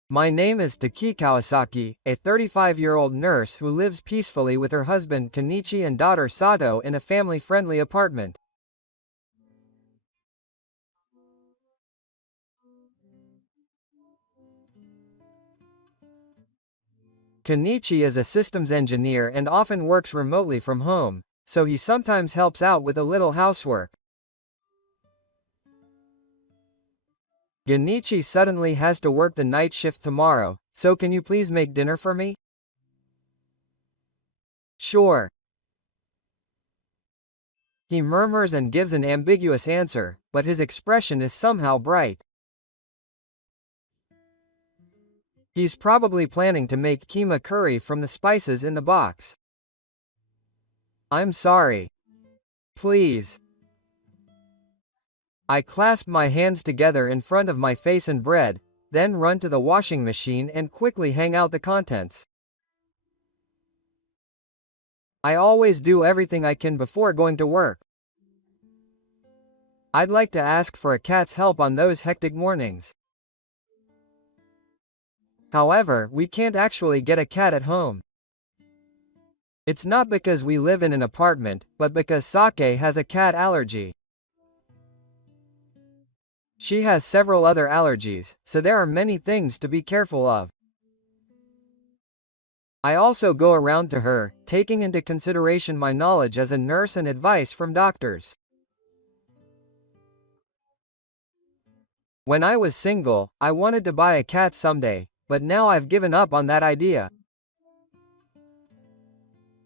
My name is Taki Kawasaki, a 35-year-old nurse who lives peacefully with her husband Kenichi and daughter Sato in a family-friendly apartment. Kenichi is a systems engineer and often works remotely from home, so he sometimes helps out with a little housework. Genichi suddenly has to work the night shift tomorrow, so can you please make dinner for me? Sure. He murmurs and gives an ambiguous answer, but his expression is somehow bright. He's probably planning to make keema curry from the spices in the box. I'm sorry. Please. I clasp my hands together in front of my face and bread, then run to the washing machine and quickly hang out the contents. I always do everything I can before going to work. I'd like to ask for a cat's help on those hectic mornings. However, we can't actually get a cat at home. It's not because we live in an apartment, but because Sake has a cat allergy. She has several other allergies, so there are many things to be careful of. I also go around to her, taking into consideration my knowledge as a nurse and advice from doctors. When I was single, I wanted to buy a cat someday, but now I've given up on that idea.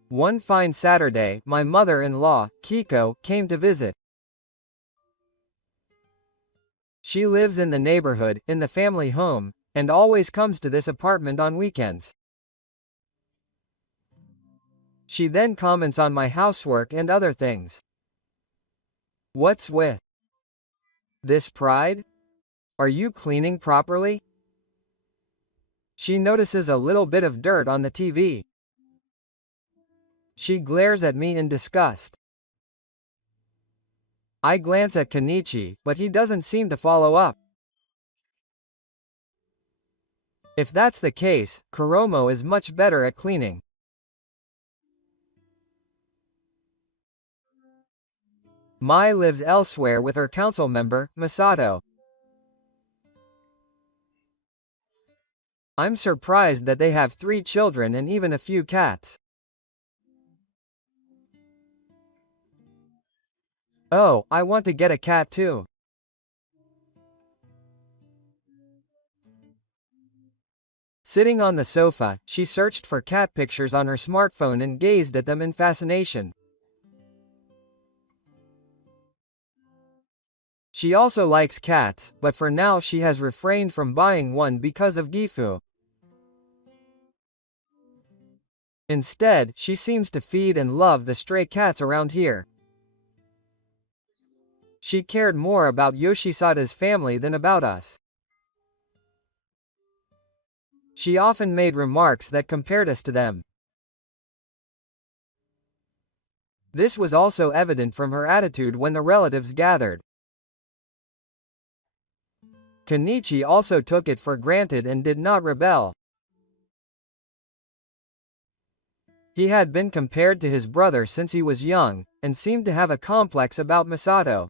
One fine Saturday, my mother-in-law, Kiko, came to visit. She lives in the neighborhood, in the family home, and always comes to this apartment on weekends. She then comments on my housework and other things. What's with this pride? Are you cleaning properly? She notices a little bit of dirt on the TV. She glares at me in disgust. I glance at Kenichi, but he doesn't seem to follow up. If that's the case, Kuromo is much better at cleaning. Mai lives elsewhere with her council member, Masato. I'm surprised that they have 3 children and even a few cats. Oh, I want to get a cat too. Sitting on the sofa, she searched for cat pictures on her smartphone and gazed at them in fascination. She also likes cats, but for now she has refrained from buying one because of Gifu. Instead, she seems to feed and love the stray cats around here. She cared more about Yoshisada's family than about us. She often made remarks that compared us to them. This was also evident from her attitude when the relatives gathered. Kenichi also took it for granted and did not rebel. He had been compared to his brother since he was young, and seemed to have a complex about Masato.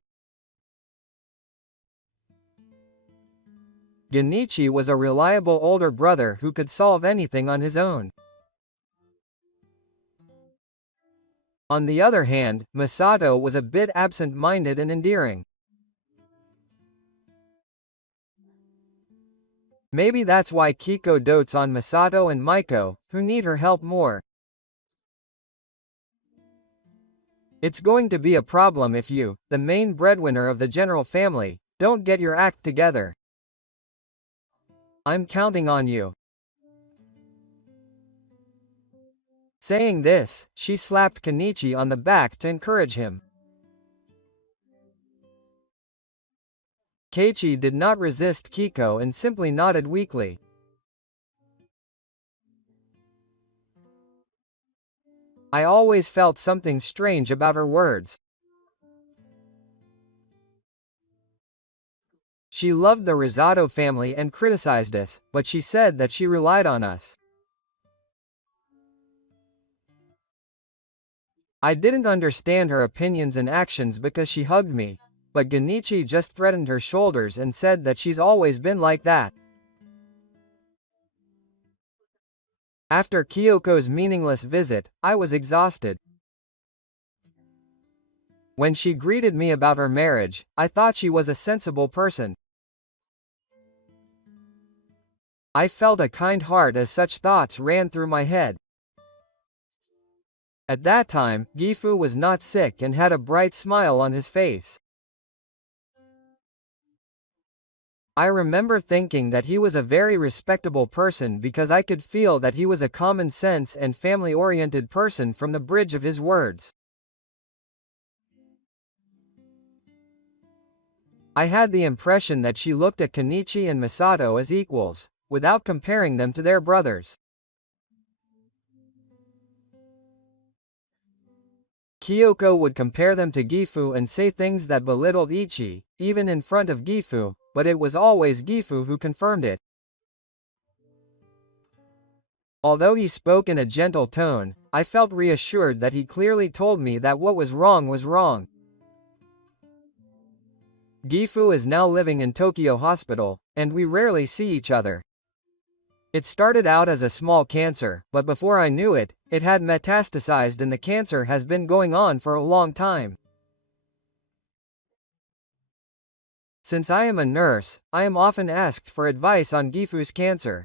Genichi was a reliable older brother who could solve anything on his own. On the other hand, Masato was a bit absent-minded and endearing. Maybe that's why Kiko dotes on Masato and Maiko, who need her help more. It's going to be a problem if you, the main breadwinner of the general family, don't get your act together. I'm counting on you. Saying this, she slapped Kenichi on the back to encourage him. Keiichi did not resist Kiko and simply nodded weakly. I always felt something strange about her words. She loved the Rosado family and criticized us, but she said that she relied on us. I didn't understand her opinions and actions because she hugged me, but Genichi just threatened her shoulders and said that she's always been like that. After Kyoko's meaningless visit, I was exhausted. When she greeted me about her marriage, I thought she was a sensible person. I felt a kind heart as such thoughts ran through my head. At that time, Gifu was not sick and had a bright smile on his face. I remember thinking that he was a very respectable person because I could feel that he was a common sense and family-oriented person from the bridge of his words. I had the impression that she looked at Kenichi and Masato as equals, without comparing them to their brothers. Kyoko would compare them to Gifu and say things that belittled Ichi, even in front of Gifu, but it was always Gifu who confirmed it. Although he spoke in a gentle tone, I felt reassured that he clearly told me that what was wrong was wrong. Gifu is now living in Tokyo Hospital, and we rarely see each other. It started out as a small cancer, but before I knew it, it had metastasized and the cancer has been going on for a long time. Since I am a nurse, I am often asked for advice on Gifu's cancer.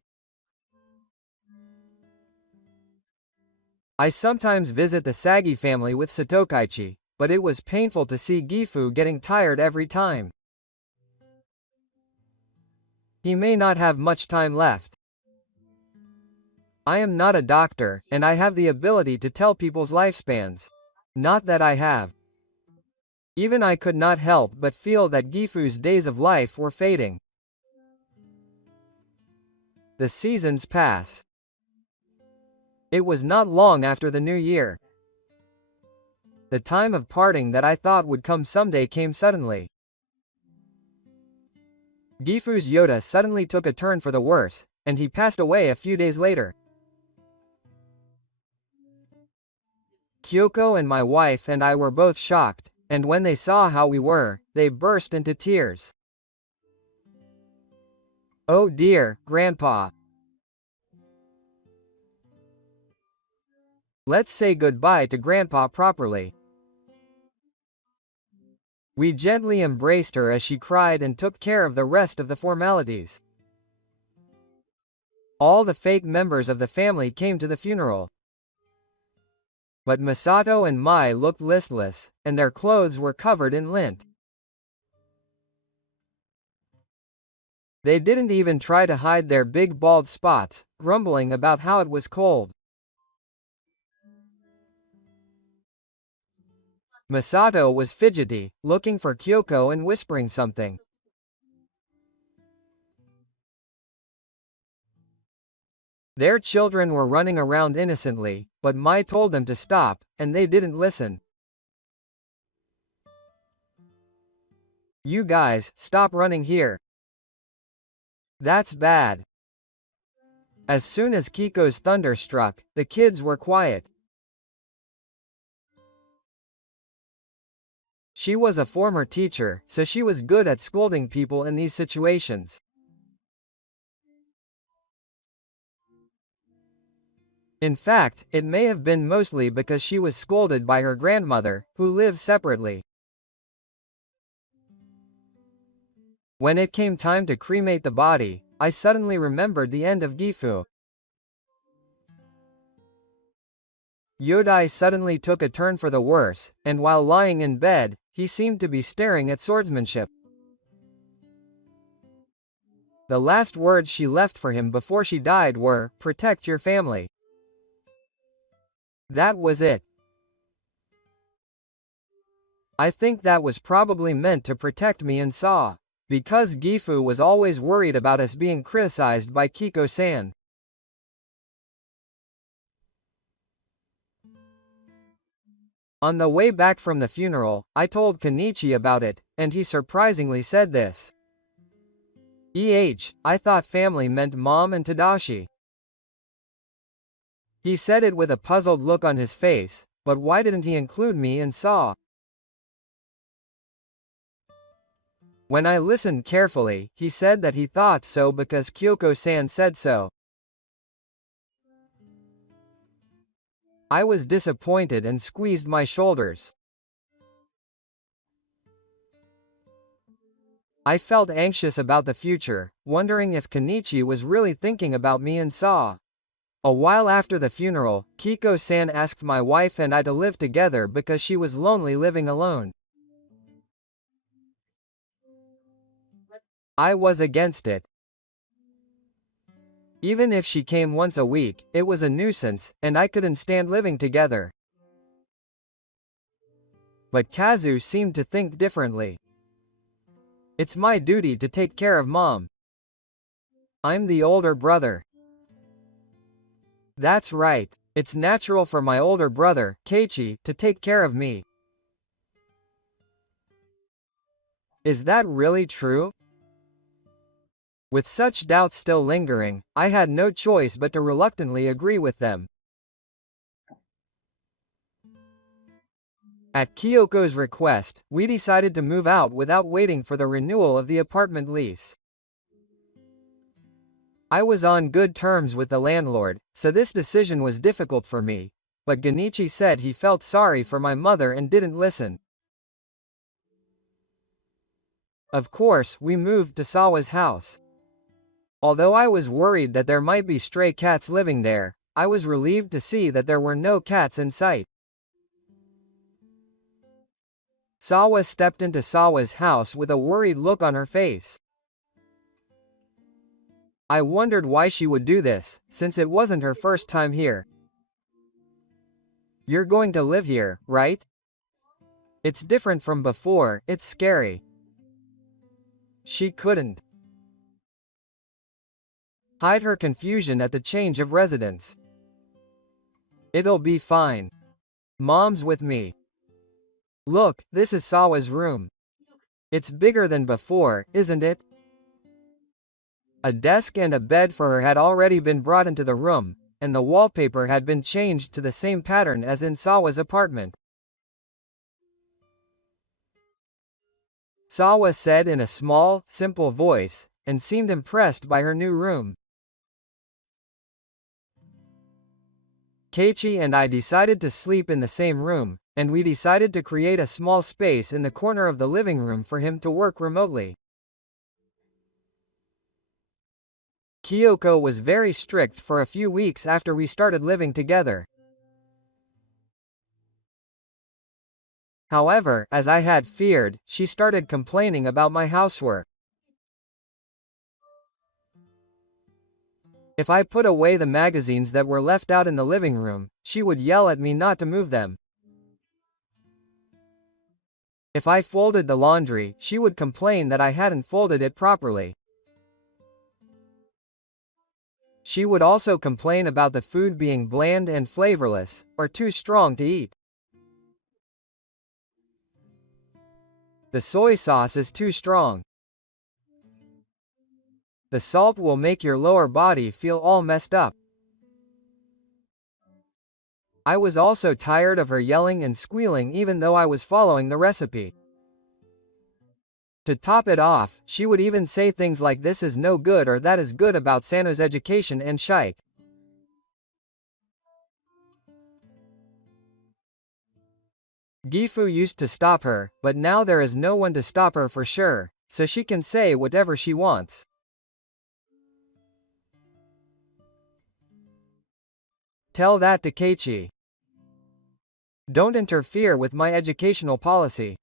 I sometimes visit the Sagi family with Satokaichi, but it was painful to see Gifu getting tired every time. He may not have much time left. I am not a doctor, and I have the ability to tell people's lifespans. Not that I have. Even I could not help but feel that Gifu's days of life were fading. The seasons pass. It was not long after the new year. The time of parting that I thought would come someday came suddenly. Gifu's Yoda suddenly took a turn for the worse, and he passed away a few days later. Kyoko and my wife and I were both shocked, and when they saw how we were, they burst into tears. "Oh dear, Grandpa. Let's say goodbye to Grandpa properly." We gently embraced her as she cried and took care of the rest of the formalities. All the fake members of the family came to the funeral. But Masato and Mai looked listless, and their clothes were covered in lint. They didn't even try to hide their big bald spots, grumbling about how it was cold. Masato was fidgety, looking for Kyoko and whispering something. Their children were running around innocently, but Mai told them to stop, and they didn't listen. "You guys, stop running here. That's bad." As soon as Kiko's thunder struck, the kids were quiet. She was a former teacher, so she was good at scolding people in these situations. In fact, it may have been mostly because she was scolded by her grandmother, who lived separately. When it came time to cremate the body, I suddenly remembered the end of Gifu. Yodai suddenly took a turn for the worse, and while lying in bed, he seemed to be staring at swordsmanship. The last words she left for him before she died were, "Protect your family." That was it. I think that was probably meant to protect me and Saw. Because Gifu was always worried about us being criticized by Kiko-san. On the way back from the funeral, I told Kenichi about it, and he surprisingly said this. I thought family meant mom and Tadashi. He said it with a puzzled look on his face, but why didn't he include me and Saw? When I listened carefully, he said that he thought so because Kyoko-san said so. I was disappointed and squeezed my shoulders. I felt anxious about the future, wondering if Kenichi was really thinking about me and Saw. A while after the funeral, Kiko-san asked my wife and I to live together because she was lonely living alone. I was against it. Even if she came once a week, it was a nuisance, and I couldn't stand living together. But Kazu seemed to think differently. It's my duty to take care of Mom. I'm the older brother. That's right. It's natural for my older brother, Keiichi, to take care of me. Is that really true? With such doubts still lingering, I had no choice but to reluctantly agree with them. At Kyoko's request, we decided to move out without waiting for the renewal of the apartment lease. I was on good terms with the landlord, so this decision was difficult for me, but Genichi said he felt sorry for my mother and didn't listen. Of course, we moved to Sawa's house. Although I was worried that there might be stray cats living there, I was relieved to see that there were no cats in sight. Sawa stepped into Sawa's house with a worried look on her face. I wondered why she would do this, since it wasn't her first time here. You're going to live here, right? It's different from before, it's scary. She couldn't hide her confusion at the change of residence. It'll be fine. Mom's with me. Look, this is Sawa's room. It's bigger than before, isn't it? A desk and a bed for her had already been brought into the room, and the wallpaper had been changed to the same pattern as in Sawa's apartment. Sawa said in a small, simple voice, and seemed impressed by her new room. Keiichi and I decided to sleep in the same room, and we decided to create a small space in the corner of the living room for him to work remotely. Kyoko was very strict for a few weeks after we started living together. However, as I had feared, she started complaining about my housework. If I put away the magazines that were left out in the living room, she would yell at me not to move them. If I folded the laundry, she would complain that I hadn't folded it properly. She would also complain about the food being bland and flavorless, or too strong to eat. The soy sauce is too strong. The salt will make your lower body feel all messed up. I was also tired of her yelling and squealing even though I was following the recipe. To top it off, she would even say things like this is no good or that is good about Sano's education and shite. Gifu used to stop her, but now there is no one to stop her for sure, so she can say whatever she wants. Tell that to Keiichi. Don't interfere with my educational policy.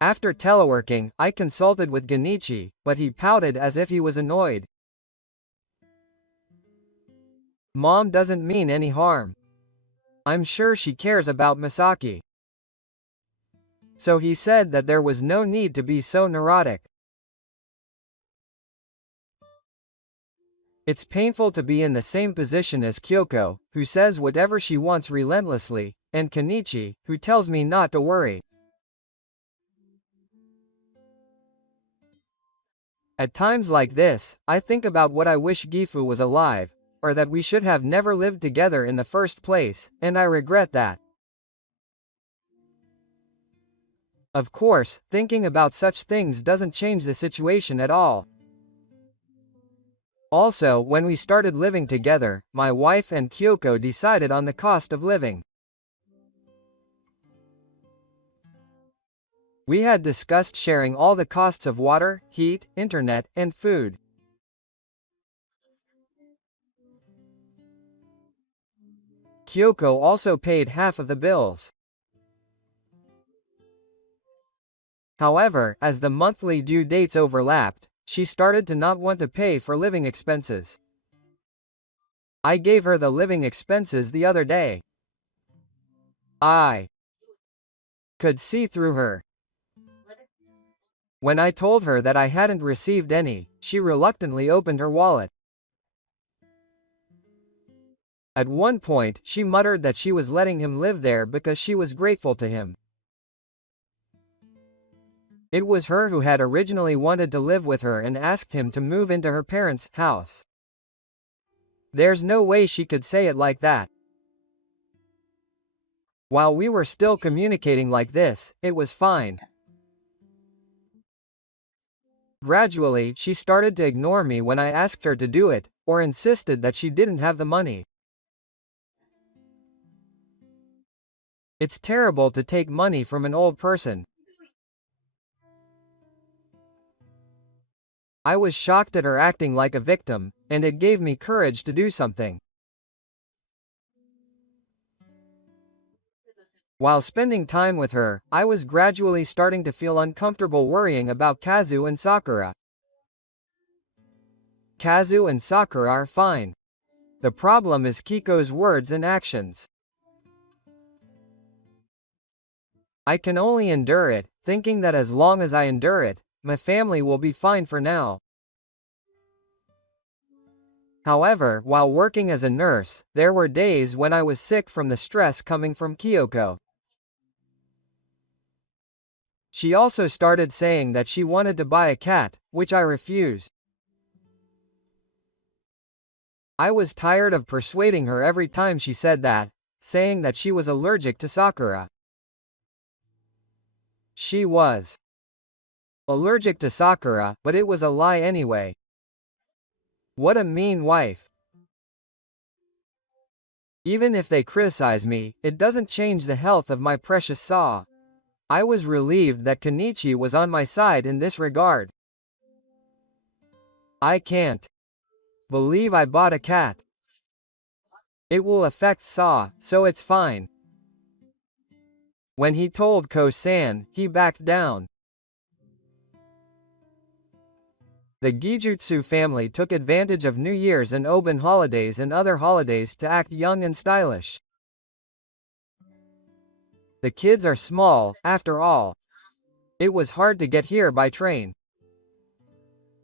After teleworking, I consulted with Genichi, but he pouted as if he was annoyed. Mom doesn't mean any harm. I'm sure she cares about Misaki. So he said that there was no need to be so neurotic. It's painful to be in the same position as Kyoko, who says whatever she wants relentlessly, and Kenichi, who tells me not to worry. At times like this, I think about what I wish Gifu was alive, or that we should have never lived together in the first place, and I regret that. Of course, thinking about such things doesn't change the situation at all. Also, when we started living together, my wife and Kyoko decided on the cost of living. We had discussed sharing all the costs of water, heat, internet, and food. Kyoko also paid half of the bills. However, as the monthly due dates overlapped, she started to not want to pay for living expenses. I gave her the living expenses the other day. I could see through her. When I told her that I hadn't received any, she reluctantly opened her wallet. At one point, she muttered that she was letting him live there because she was grateful to him. It was her who had originally wanted to live with her and asked him to move into her parents' house. There's no way she could say it like that. While we were still communicating like this, it was fine. Gradually, she started to ignore me when I asked her to do it, or insisted that she didn't have the money. It's terrible to take money from an old person. I was shocked at her acting like a victim, and it gave me courage to do something. While spending time with her, I was gradually starting to feel uncomfortable worrying about Kazu and Sakura. Kazu and Sakura are fine. The problem is Kiko's words and actions. I can only endure it, thinking that as long as I endure it, my family will be fine for now. However, while working as a nurse, there were days when I was sick from the stress coming from Kyoko. She also started saying that she wanted to buy a cat, which I refused. I was tired of persuading her every time she said that, saying that she was allergic to Sakura. She was allergic to Sakura, but it was a lie anyway. What a mean wife. Even if they criticize me, it doesn't change the health of my precious Sa. I was relieved that Kenichi was on my side in this regard. I can't believe I bought a cat. It will affect Sa, so it's fine. When he told Ko-san, he backed down. The Gijutsu family took advantage of New Year's and Obon holidays and other holidays to act young and stylish. The kids are small, after all. It was hard to get here by train.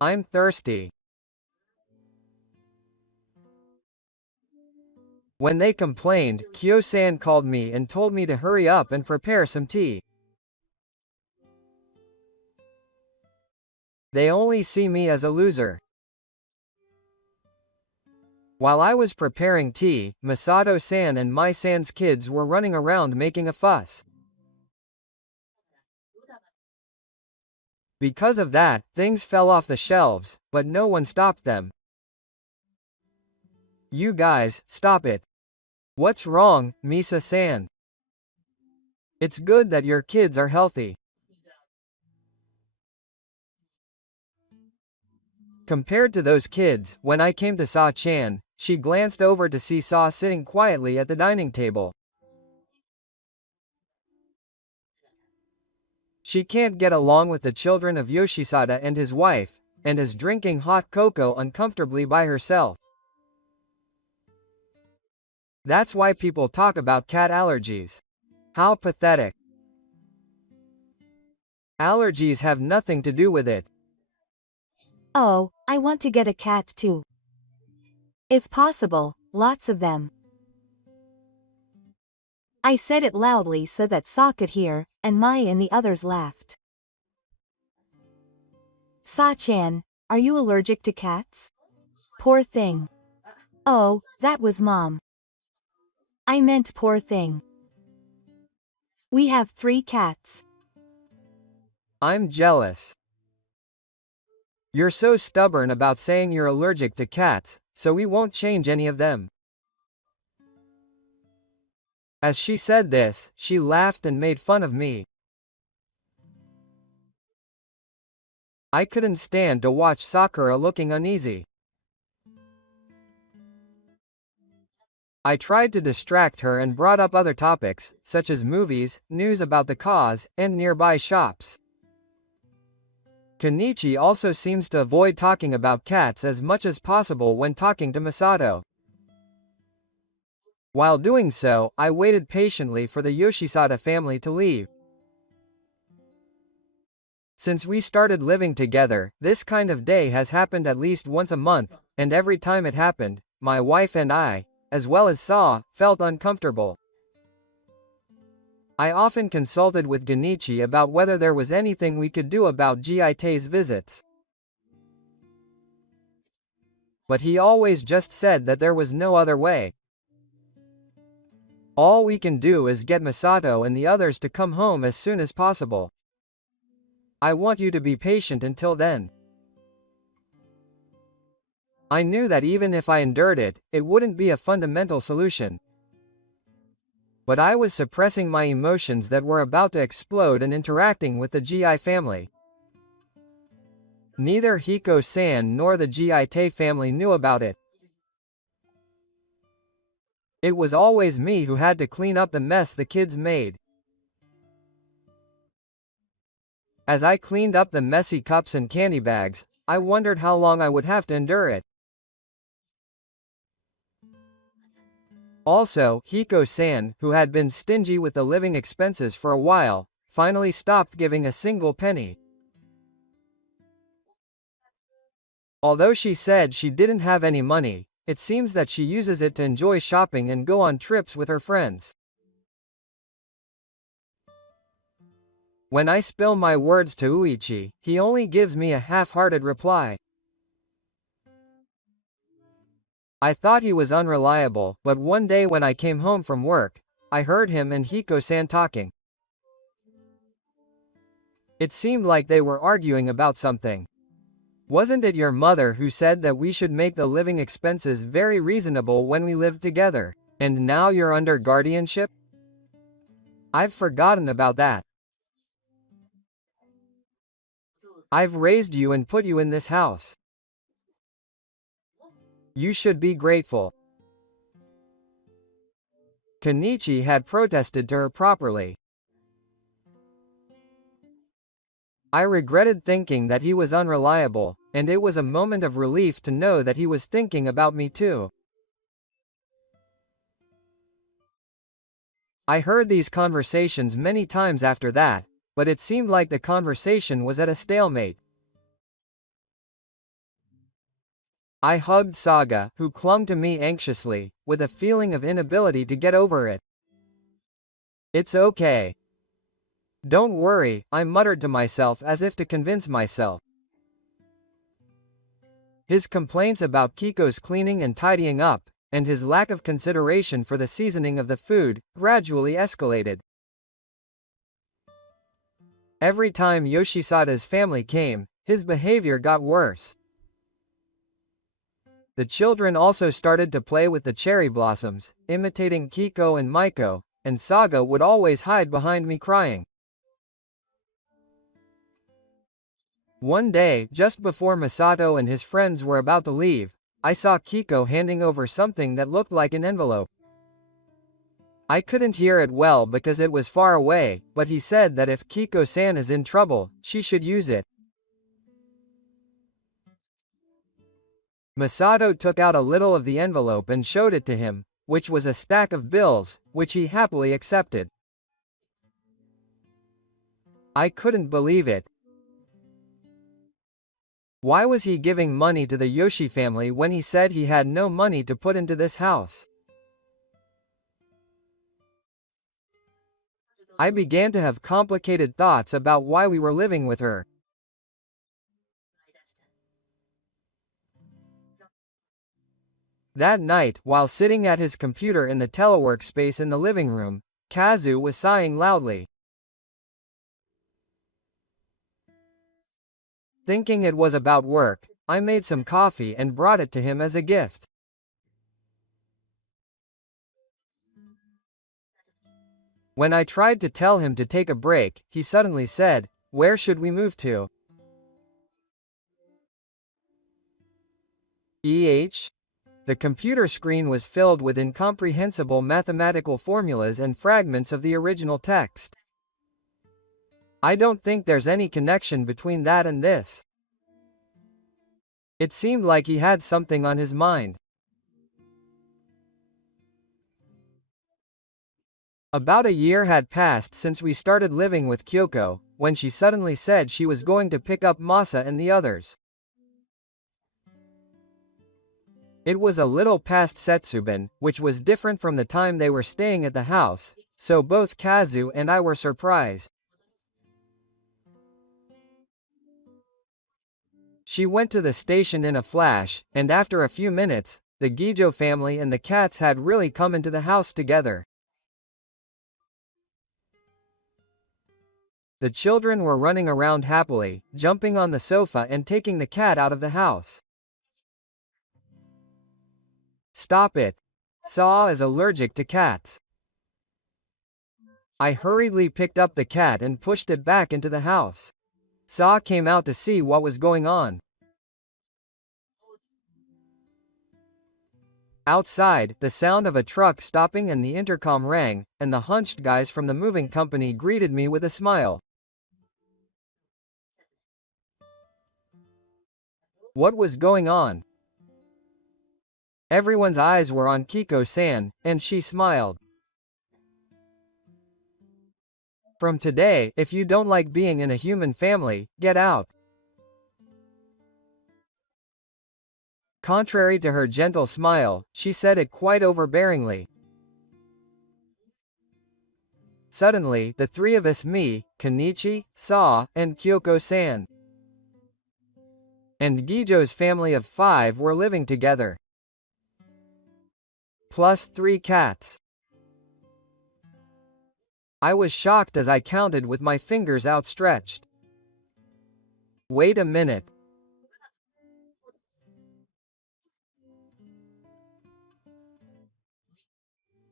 I'm thirsty. When they complained, Kyo-san called me and told me to hurry up and prepare some tea. They only see me as a loser. While I was preparing tea, Masato-san and Mai-san's kids were running around making a fuss. Because of that, things fell off the shelves, but no one stopped them. You guys, stop it. What's wrong, Misa-san? It's good that your kids are healthy. Compared to those kids, when I came to Sa-chan, she glanced over to see Sa sitting quietly at the dining table. She can't get along with the children of Yoshisada and his wife, and is drinking hot cocoa uncomfortably by herself. That's why people talk about cat allergies. How pathetic. Allergies have nothing to do with it. Oh, I want to get a cat too. If possible, lots of them. I said it loudly so that Sa could hear, and Mai and the others laughed. Sa-chan, are you allergic to cats? Poor thing. Oh, that was Mom. I meant poor thing. We have 3 cats. I'm jealous. You're so stubborn about saying you're allergic to cats, so we won't change any of them. As she said this, she laughed and made fun of me. I couldn't stand to watch Sakura looking uneasy. I tried to distract her and brought up other topics, such as movies, news about the cause, and nearby shops. Kenichi also seems to avoid talking about cats as much as possible when talking to Masato. While doing so, I waited patiently for the Yoshisada family to leave. Since we started living together, this kind of day has happened at least once a month, and every time it happened, my wife and I, as well as Saw, felt uncomfortable. I often consulted with Genichi about whether there was anything we could do about Giite's visits. But he always just said that there was no other way. All we can do is get Masato and the others to come home as soon as possible. I want you to be patient until then. I knew that even if I endured it, it wouldn't be a fundamental solution. But I was suppressing my emotions that were about to explode and interacting with the GI family. Neither Hiko-san nor the Giite family knew about it. It was always me who had to clean up the mess the kids made. As I cleaned up the messy cups and candy bags, I wondered how long I would have to endure it. Also, Hiko-san, who had been stingy with the living expenses for a while, finally stopped giving a single penny. Although she said she didn't have any money, it seems that she uses it to enjoy shopping and go on trips with her friends. When I spill my words to Uichi, he only gives me a half-hearted reply. I thought he was unreliable, but one day when I came home from work, I heard him and Hiko-san talking. It seemed like they were arguing about something. Wasn't it your mother who said that we should make the living expenses very reasonable when we lived together, and now you're under guardianship? I've forgotten about that. I've raised you and put you in this house. You should be grateful. Kenichi had protested to her properly. I regretted thinking that he was unreliable, and it was a moment of relief to know that he was thinking about me too. I heard these conversations many times after that, but it seemed like the conversation was at a stalemate. I hugged Saga, who clung to me anxiously, with a feeling of inability to get over it. It's okay. Don't worry, I muttered to myself as if to convince myself. His complaints about Kiko's cleaning and tidying up, and his lack of consideration for the seasoning of the food, gradually escalated. Every time Yoshisada's family came, his behavior got worse. The children also started to play with the cherry blossoms, imitating Kiko and Maiko, and Saga would always hide behind me crying. One day, just before Masato and his friends were about to leave, I saw Kiko handing over something that looked like an envelope. I couldn't hear it well because it was far away, but he said that if Kiko-san is in trouble, she should use it. Masato took out a little of the envelope and showed it to him, which was a stack of bills, which he happily accepted. I couldn't believe it. Why was he giving money to the Yoshi family when he said he had no money to put into this house? I began to have complicated thoughts about why we were living with her. That night, while sitting at his computer in the telework space in the living room, Kazu was sighing loudly. Thinking it was about work, I made some coffee and brought it to him as a gift. When I tried to tell him to take a break, he suddenly said, "Where should we move to?" The computer screen was filled with incomprehensible mathematical formulas and fragments of the original text. I don't think there's any connection between that and this. It seemed like he had something on his mind. About a year had passed since we started living with Kyoko, when she suddenly said she was going to pick up Masa and the others. It was a little past Setsuban, which was different from the time they were staying at the house, so both Kazu and I were surprised. She went to the station in a flash, and after a few minutes, the Gijo family and the cats had really come into the house together. The children were running around happily, jumping on the sofa and taking the cat out of the house. "Stop it. Saw is allergic to cats." I hurriedly picked up the cat and pushed it back into the house. Saw came out to see what was going on. Outside, the sound of a truck stopping and the intercom rang, and the hunched guys from the moving company greeted me with a smile. What was going on? Everyone's eyes were on Kiko-san, and she smiled. "From today, if you don't like being in a human family, get out." Contrary to her gentle smile, she said it quite overbearingly. Suddenly, the three of us, me, Kenichi, Saw, and Kyoko-san, and Gijo's family of 5 were living together. Plus 3 cats. I was shocked as I counted with my fingers outstretched. Wait a minute.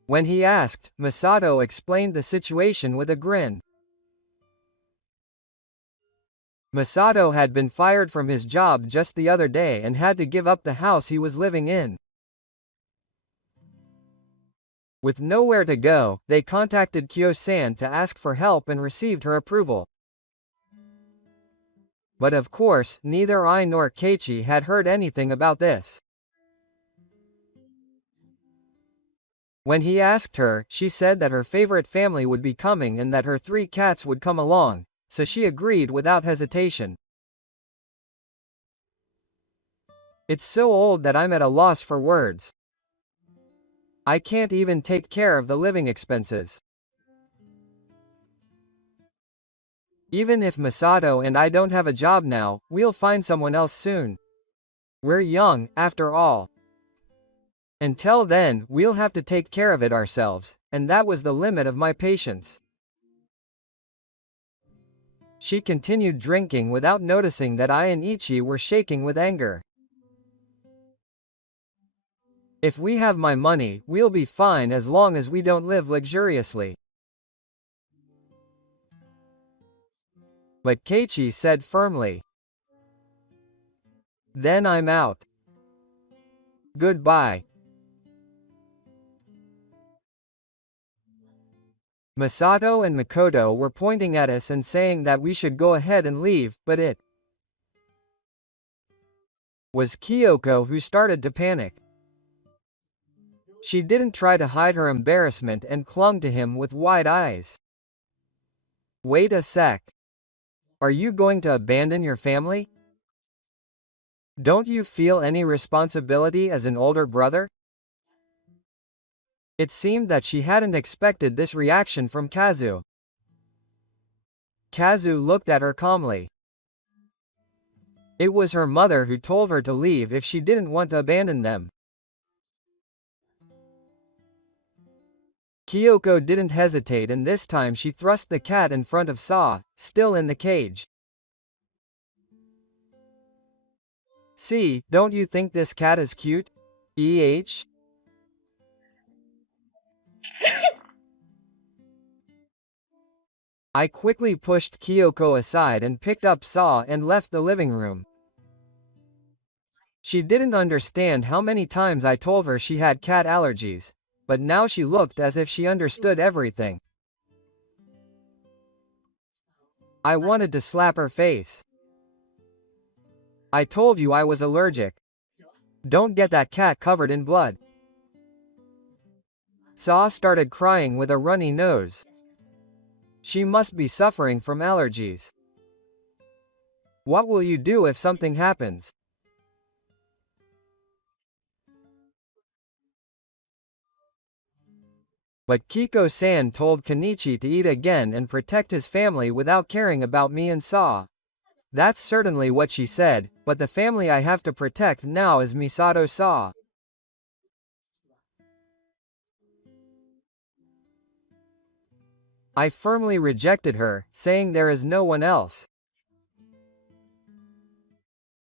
When he asked, Masato explained the situation with a grin. Masato had been fired from his job just the other day and had to give up the house he was living in. With nowhere to go, they contacted Kyo-san to ask for help and received her approval. But of course, neither I nor Keiichi had heard anything about this. When he asked her, she said that her favorite family would be coming and that her 3 cats would come along, so she agreed without hesitation. It's so old that I'm at a loss for words. I can't even take care of the living expenses. Even if Masato and I don't have a job now, we'll find someone else soon. We're young, after all. Until then, we'll have to take care of it ourselves, and that was the limit of my patience. She continued drinking without noticing that I and Ichi were shaking with anger. If we have my money, we'll be fine as long as we don't live luxuriously. But Keiichi said firmly. Then I'm out. Goodbye. Masato and Makoto were pointing at us and saying that we should go ahead and leave, but it was Kyoko who started to panic. She didn't try to hide her embarrassment and clung to him with wide eyes. Wait a sec. Are you going to abandon your family? Don't you feel any responsibility as an older brother? It seemed that she hadn't expected this reaction from Kazu. Kazu looked at her calmly. It was her mother who told her to leave if she didn't want to abandon them. Kyoko didn't hesitate, and this time she thrust the cat in front of Saw, still in the cage. See, don't you think this cat is cute? EH? I quickly pushed Kyoko aside and picked up Saw and left the living room. She didn't understand how many times I told her she had cat allergies, but now she looked as if she understood everything. I wanted to slap her face. I told you I was allergic. Don't get that cat covered in blood. Saw started crying with a runny nose. She must be suffering from allergies. What will you do if something happens? But Kiko-san told Kenichi to eat again and protect his family without caring about me and Saw. That's certainly what she said, but the family I have to protect now is Misato Saw. I firmly rejected her, saying there is no one else.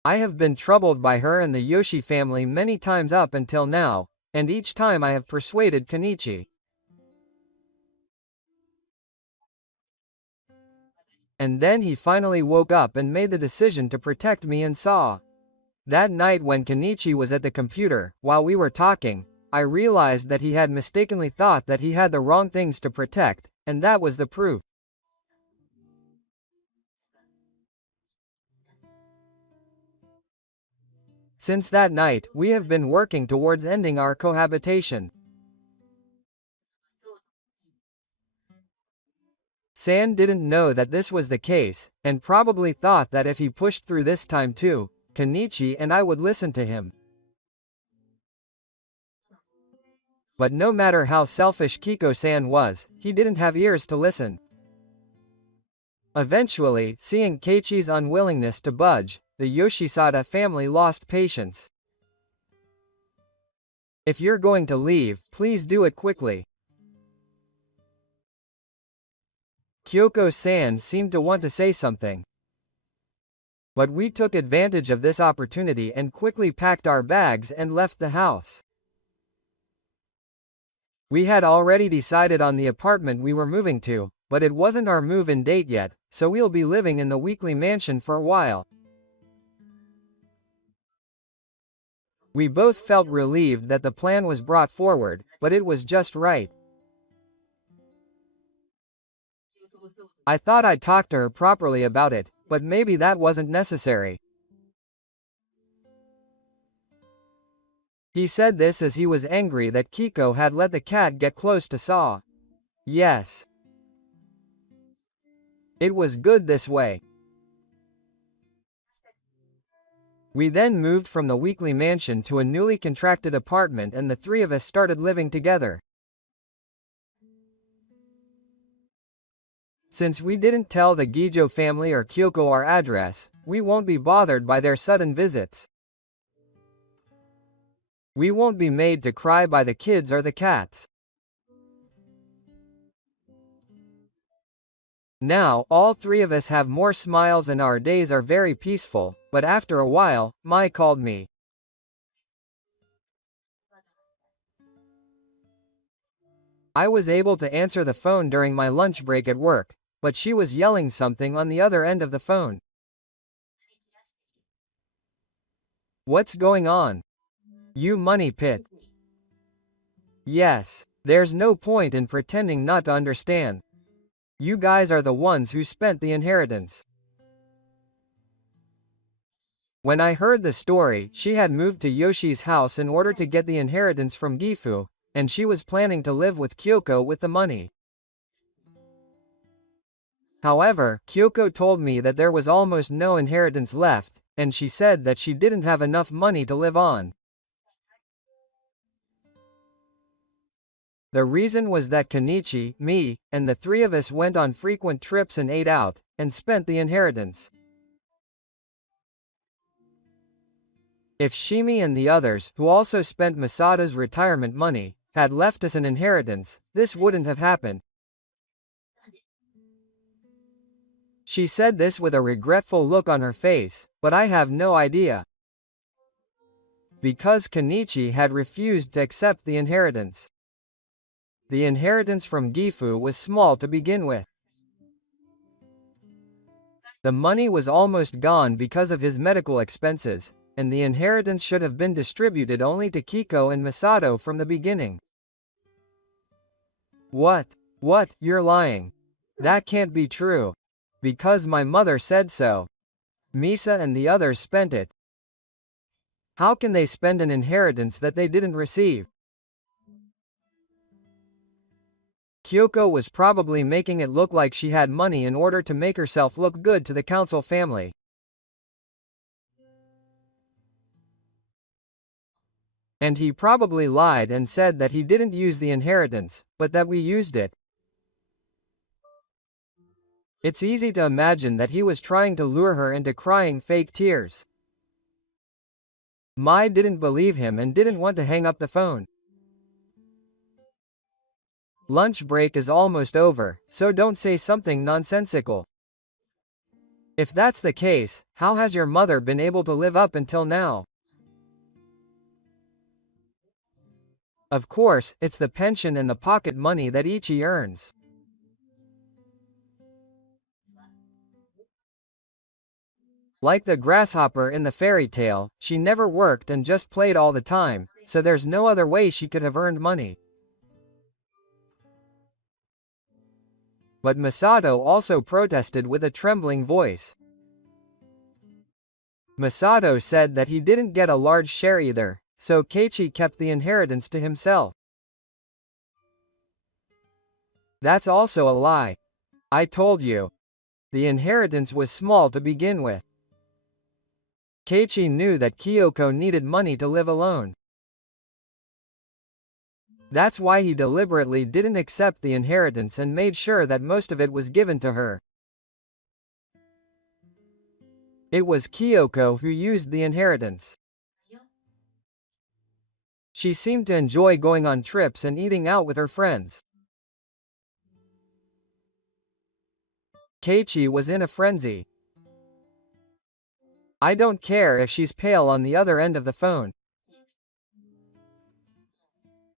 I have been troubled by her and the Yoshi family many times up until now, and each time I have persuaded Kenichi. And then he finally woke up and made the decision to protect me and Saw. That night when Kenichi was at the computer, while we were talking, I realized that he had mistakenly thought that he had the wrong things to protect, and that was the proof. Since that night, we have been working towards ending our cohabitation. San didn't know that this was the case, and probably thought that if he pushed through this time too, Kenichi and I would listen to him. But no matter how selfish Kiko-san was, he didn't have ears to listen. Eventually, seeing Keiichi's unwillingness to budge, the Yoshisada family lost patience. If you're going to leave, please do it quickly. Kyoko-san seemed to want to say something. But we took advantage of this opportunity and quickly packed our bags and left the house. We had already decided on the apartment we were moving to, but it wasn't our move-in date yet, so we'll be living in the weekly mansion for a while. We both felt relieved that the plan was brought forward, but it was just right. I thought I'd talk to her properly about it, but maybe that wasn't necessary. He said this as he was angry that Kiko had let the cat get close to Saw. Yes. It was good this way. We then moved from the weekly mansion to a newly contracted apartment and the three of us started living together. Since we didn't tell the Gijo family or Kyoko our address, we won't be bothered by their sudden visits. We won't be made to cry by the kids or the cats. Now, all three of us have more smiles and our days are very peaceful, but after a while, Mai called me. I was able to answer the phone during my lunch break at work, but she was yelling something on the other end of the phone. What's going on? You money pit. Yes. There's no point in pretending not to understand. You guys are the ones who spent the inheritance. When I heard the story, she had moved to Yoshi's house in order to get the inheritance from Gifu, and she was planning to live with Kyoko with the money. However, Kyoko told me that there was almost no inheritance left, and she said that she didn't have enough money to live on. The reason was that Kenichi, me, and the three of us went on frequent trips and ate out, and spent the inheritance. If Shimi and the others, who also spent Masada's retirement money, had left us an inheritance, this wouldn't have happened. She said this with a regretful look on her face, but I have no idea. because Kenichi had refused to accept the inheritance. The inheritance from Gifu was small to begin with. The money was almost gone because of his medical expenses, and the inheritance should have been distributed only to Kiko and Masato from the beginning. What? What? You're lying. That can't be true. Because my mother said so. Misa and the others spent it. How can they spend an inheritance that they didn't receive? Kyoko was probably making it look like she had money in order to make herself look good to the council family. And he probably lied and said that he didn't use the inheritance, but that we used it. It's easy to imagine that he was trying to lure her into crying fake tears. Mai didn't believe him and didn't want to hang up the phone. Lunch break is almost over, so don't say something nonsensical. If that's the case, how has your mother been able to live up until now? Of course, it's the pension and the pocket money that Ichi earns. Like the grasshopper in the fairy tale, she never worked and just played all the time, so there's no other way she could have earned money. But Masato also protested with a trembling voice. Masato said that he didn't get a large share either, so Keiichi kept the inheritance to himself. That's also a lie. I told you. The inheritance was small to begin with. Keiichi knew that Kyoko needed money to live alone. That's why he deliberately didn't accept the inheritance and made sure that most of it was given to her. It was Kyoko who used the inheritance. She seemed to enjoy going on trips and eating out with her friends. Keiichi was in a frenzy. I don't care if she's pale on the other end of the phone.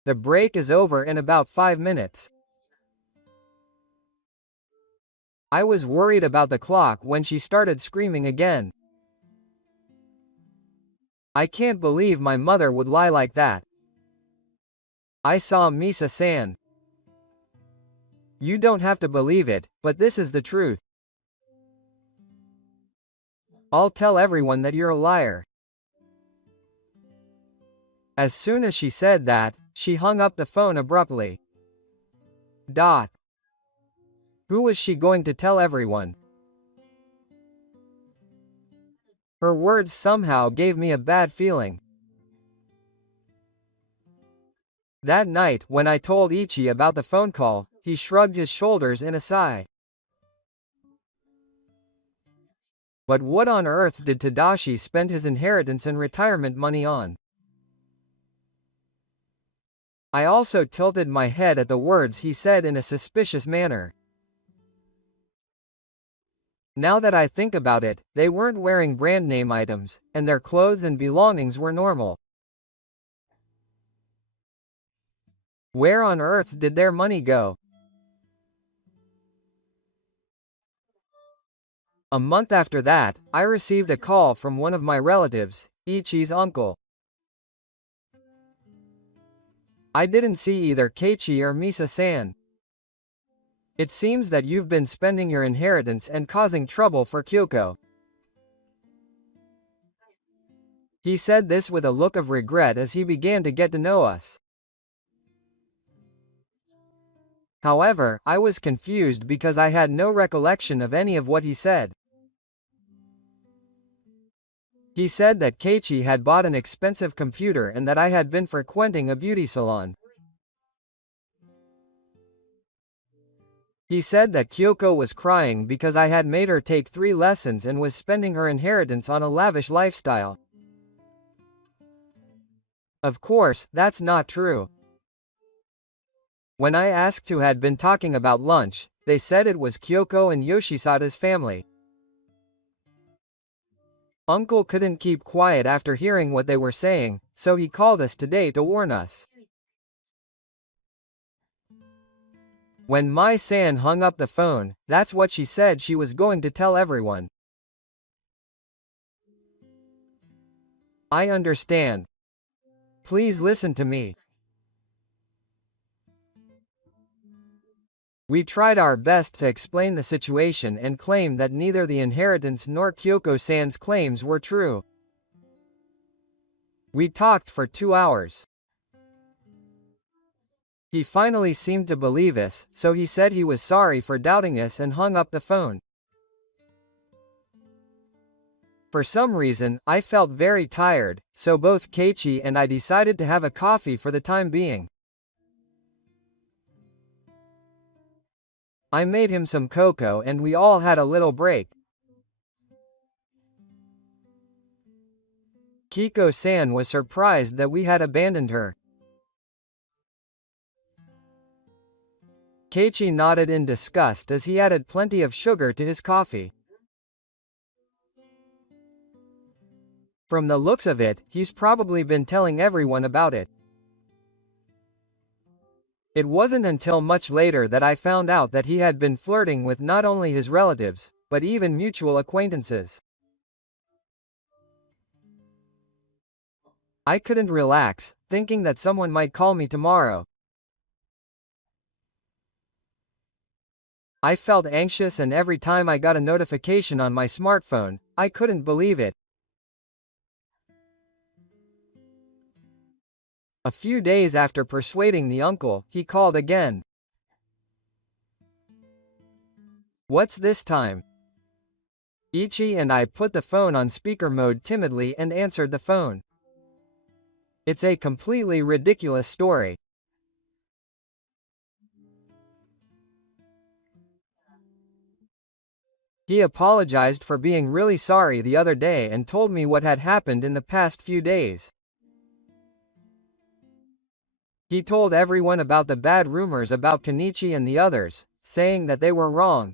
The break is over in about 5 minutes. I was worried about the clock when she started screaming again. I can't believe my mother would lie like that. I saw Misa-san. You don't have to believe it, but this is the truth. I'll tell everyone that you're a liar. As soon as she said that, she hung up the phone abruptly. Who was she going to tell everyone? Her words somehow gave me a bad feeling. That night, when I told Ichi about the phone call, he shrugged his shoulders in a sigh. But what on earth did Tadashi spend his inheritance and retirement money on? I also tilted my head at the words he said in a suspicious manner. Now that I think about it, they weren't wearing brand name items, and their clothes and belongings were normal. Where on earth did their money go? A month after that, I received a call from one of my relatives, Ichi's uncle. I didn't see either Keiichi or Misa-san. It seems that you've been spending your inheritance and causing trouble for Kyoko. He said this with a look of regret as he began to get to know us. However, I was confused because I had no recollection of any of what he said. He said that Keiichi had bought an expensive computer and that I had been frequenting a beauty salon. He said that Kyoko was crying because I had made her take 3 lessons and was spending her inheritance on a lavish lifestyle. Of course, that's not true. When I asked who had been talking about lunch, they said it was Kyoko and Yoshisada's family. Uncle couldn't keep quiet after hearing what they were saying, so he called us today to warn us. When Mai San hung up the phone, that's what she said she was going to tell everyone. I understand. Please listen to me. We tried our best to explain the situation and claimed that neither the inheritance nor Kyoko-san's claims were true. We talked for 2 hours. He finally seemed to believe us, so he said he was sorry for doubting us and hung up the phone. For some reason, I felt very tired, so both Keiichi and I decided to have a coffee for the time being. I made him some cocoa and we all had a little break. Kiko-san was surprised that we had abandoned her. Keiichi nodded in disgust as he added plenty of sugar to his coffee. From the looks of it, he's probably been telling everyone about it. It wasn't until much later that I found out that he had been flirting with not only his relatives, but even mutual acquaintances. I couldn't relax, thinking that someone might call me tomorrow. I felt anxious, and every time I got a notification on my smartphone, I couldn't believe it. A few days after persuading the uncle, he called again. What's this time? Ichi and I put the phone on speaker mode timidly and answered the phone. It's a completely ridiculous story. He apologized for being really sorry the other day and told me what had happened in the past few days. He told everyone about the bad rumors about Kenichi and the others, saying that they were wrong.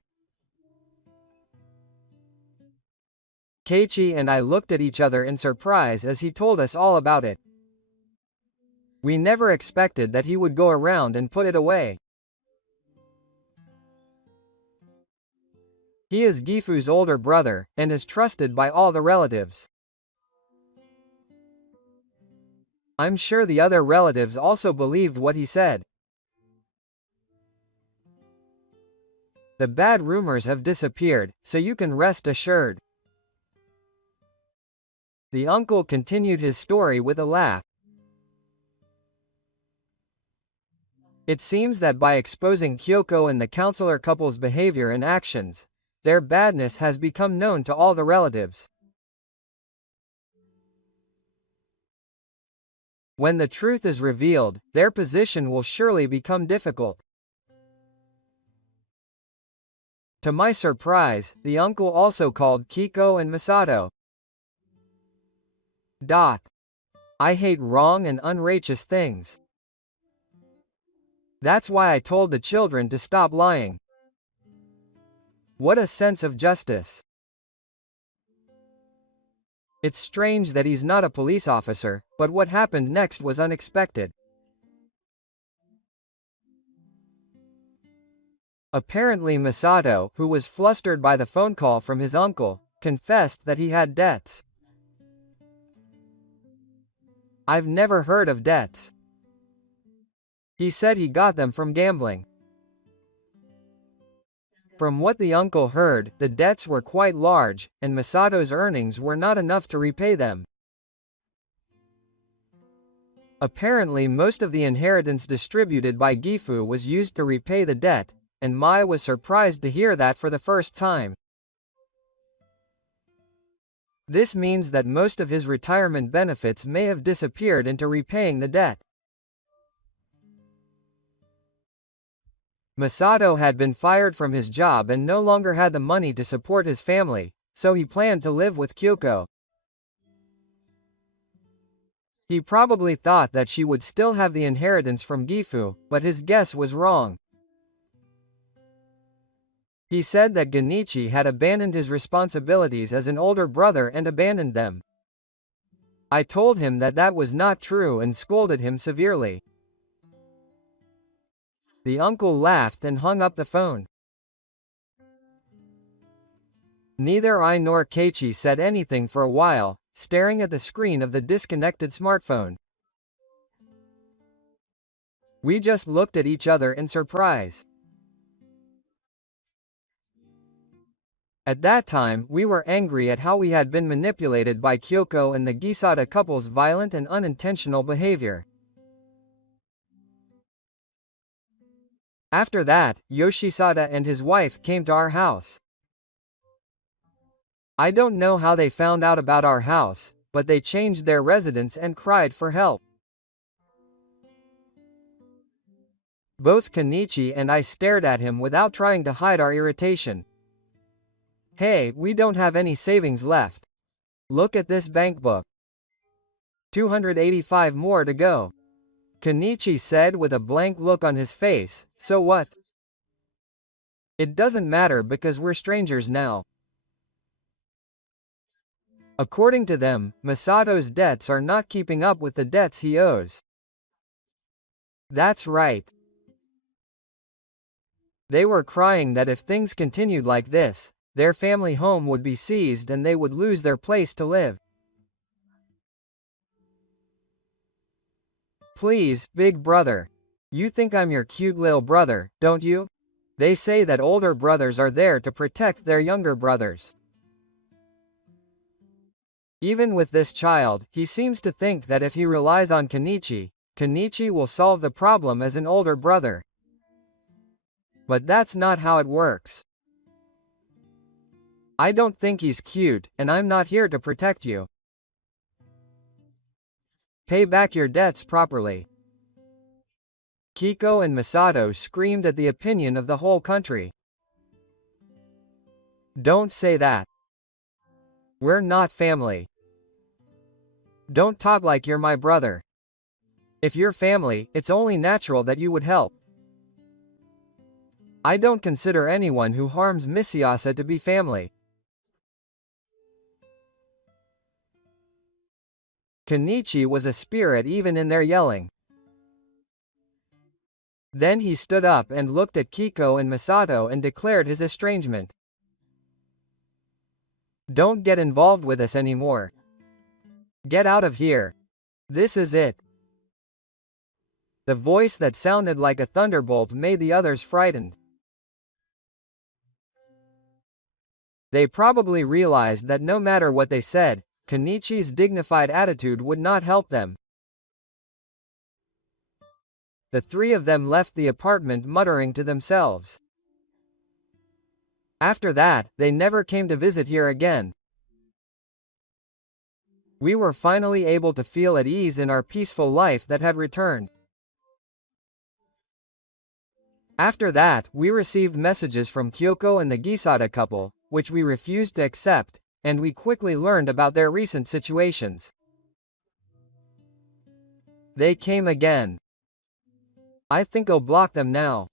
Keiichi and I looked at each other in surprise as he told us all about it. We never expected that he would go around and put it away. He is Gifu's older brother, and is trusted by all the relatives. I'm sure the other relatives also believed what he said. The bad rumors have disappeared, so you can rest assured. The uncle continued his story with a laugh. It seems that by exposing Kyoko and the counselor couple's behavior and actions, their badness has become known to all the relatives. When the truth is revealed, their position will surely become difficult. To my surprise, the uncle also called Kiko and Masato. I hate wrong and unrighteous things. That's why I told the children to stop lying. What a sense of justice. It's strange that he's not a police officer, but what happened next was unexpected. Apparently Masato, who was flustered by the phone call from his uncle, confessed that he had debts. I've never heard of debts. He said he got them from gambling. From what the uncle heard, the debts were quite large, and Masato's earnings were not enough to repay them. Apparently most of the inheritance distributed by Gifu was used to repay the debt, and Mai was surprised to hear that for the first time. This means that most of his retirement benefits may have disappeared into repaying the debt. Masato had been fired from his job and no longer had the money to support his family, so he planned to live with Kyoko. He probably thought that she would still have the inheritance from Gifu, but his guess was wrong. He said that Genichi had abandoned his responsibilities as an older brother and abandoned them. I told him that that was not true and scolded him severely. The uncle laughed and hung up the phone. Neither I nor Keiichi said anything for a while, staring at the screen of the disconnected smartphone. We just looked at each other in surprise. At that time, we were angry at how we had been manipulated by Kyoko and the Gisada couple's violent and unintentional behavior. After that, Yoshisada and his wife came to our house. I don't know how they found out about our house, but they changed their residence and cried for help. Both Kenichi and I stared at him without trying to hide our irritation. Hey, we don't have any savings left. Look at this bank book. 285 more to go. Kenichi said with a blank look on his face, so what? It doesn't matter because we're strangers now. According to them, Masato's debts are not keeping up with the debts he owes. That's right. They were crying that if things continued like this, their family home would be seized and they would lose their place to live. Please, big brother. You think I'm your cute little brother, don't you? They say that older brothers are there to protect their younger brothers. Even with this child, he seems to think that if he relies on Kenichi, Kenichi will solve the problem as an older brother. But that's not how it works. I don't think he's cute, and I'm not here to protect you. Pay back your debts properly. Kiko and Masato screamed at the opinion of the whole country. Don't say that. We're not family. Don't talk like you're my brother. If you're family, it's only natural that you would help. I don't consider anyone who harms Misiasa to be family. Kenichi was a spirit even in their yelling. Then he stood up and looked at Kiko and Masato and declared his estrangement. Don't get involved with us anymore. Get out of here. This is it. The voice that sounded like a thunderbolt made the others frightened. They probably realized that no matter what they said, Kenichi's dignified attitude would not help them. The three of them left the apartment muttering to themselves. After that, they never came to visit here again. We were finally able to feel at ease in our peaceful life that had returned. After that, we received messages from Kyoko and the Gisada couple, which we refused to accept, and we quickly learned about their recent situations. They came again. I think I'll block them now.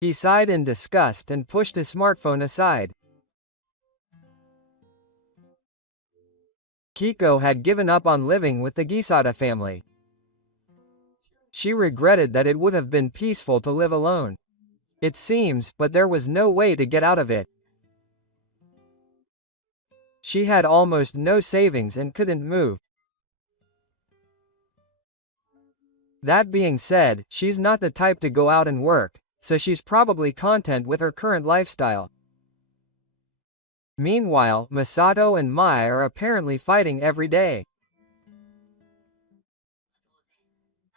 He sighed in disgust and pushed his smartphone aside. Kiko had given up on living with the Gisada family. She regretted that it would have been peaceful to live alone. It seems, but there was no way to get out of it. She had almost no savings and couldn't move. That being said, she's not the type to go out and work, so she's probably content with her current lifestyle. Meanwhile, Masato and Mai are apparently fighting every day.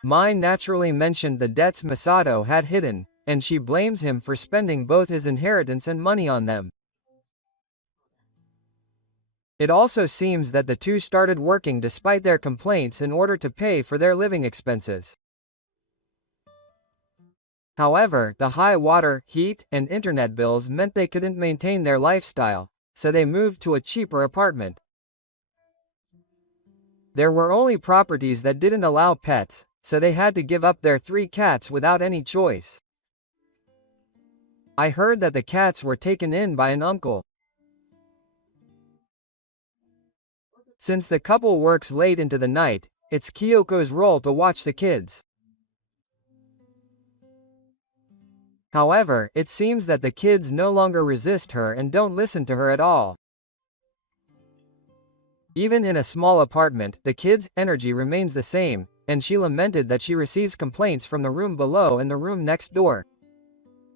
Mai naturally mentioned the debts Masato had hidden, and she blames him for spending both his inheritance and money on them. It also seems that the two started working despite their complaints in order to pay for their living expenses. However, the high water, heat, and internet bills meant they couldn't maintain their lifestyle, so they moved to a cheaper apartment. There were only properties that didn't allow pets, so they had to give up their 3 cats without any choice. I heard that the cats were taken in by an uncle. Since the couple works late into the night, it's Kyoko's role to watch the kids. However, it seems that the kids no longer resist her and don't listen to her at all. Even in a small apartment, the kids' energy remains the same, and she lamented that she receives complaints from the room below and the room next door.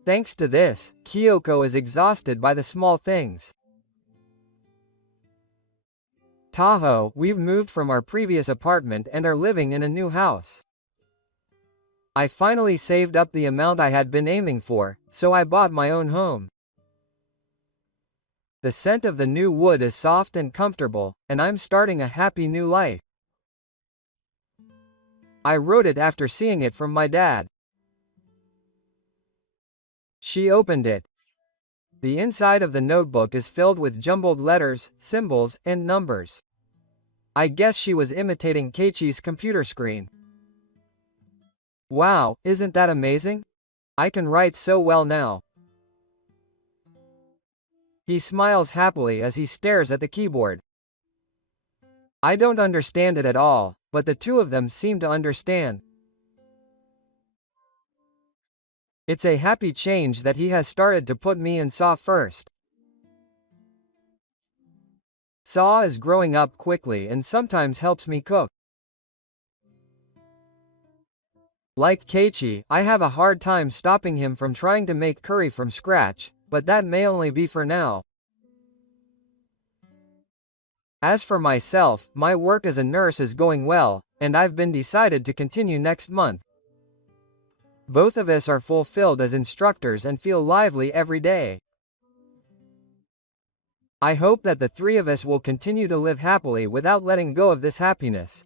Thanks to this, Kyoko is exhausted by the small things. Tahoe, we've moved from our previous apartment and are living in a new house. I finally saved up the amount I had been aiming for, so I bought my own home. The scent of the new wood is soft and comfortable, and I'm starting a happy new life. I wrote it after seeing it from my dad. She opened it. The inside of the notebook is filled with jumbled letters, symbols, and numbers. I guess she was imitating Keiichi's computer screen. Wow, isn't that amazing? I can write so well now. He smiles happily as he stares at the keyboard. I don't understand it at all, but the two of them seem to understand. It's a happy change that he has started to put me in Saw first. Saw is growing up quickly and sometimes helps me cook. Like Keiichi, I have a hard time stopping him from trying to make curry from scratch, but that may only be for now. As for myself, my work as a nurse is going well, and I've been decided to continue next month. Both of us are fulfilled as instructors and feel lively every day. I hope that the three of us will continue to live happily without letting go of this happiness.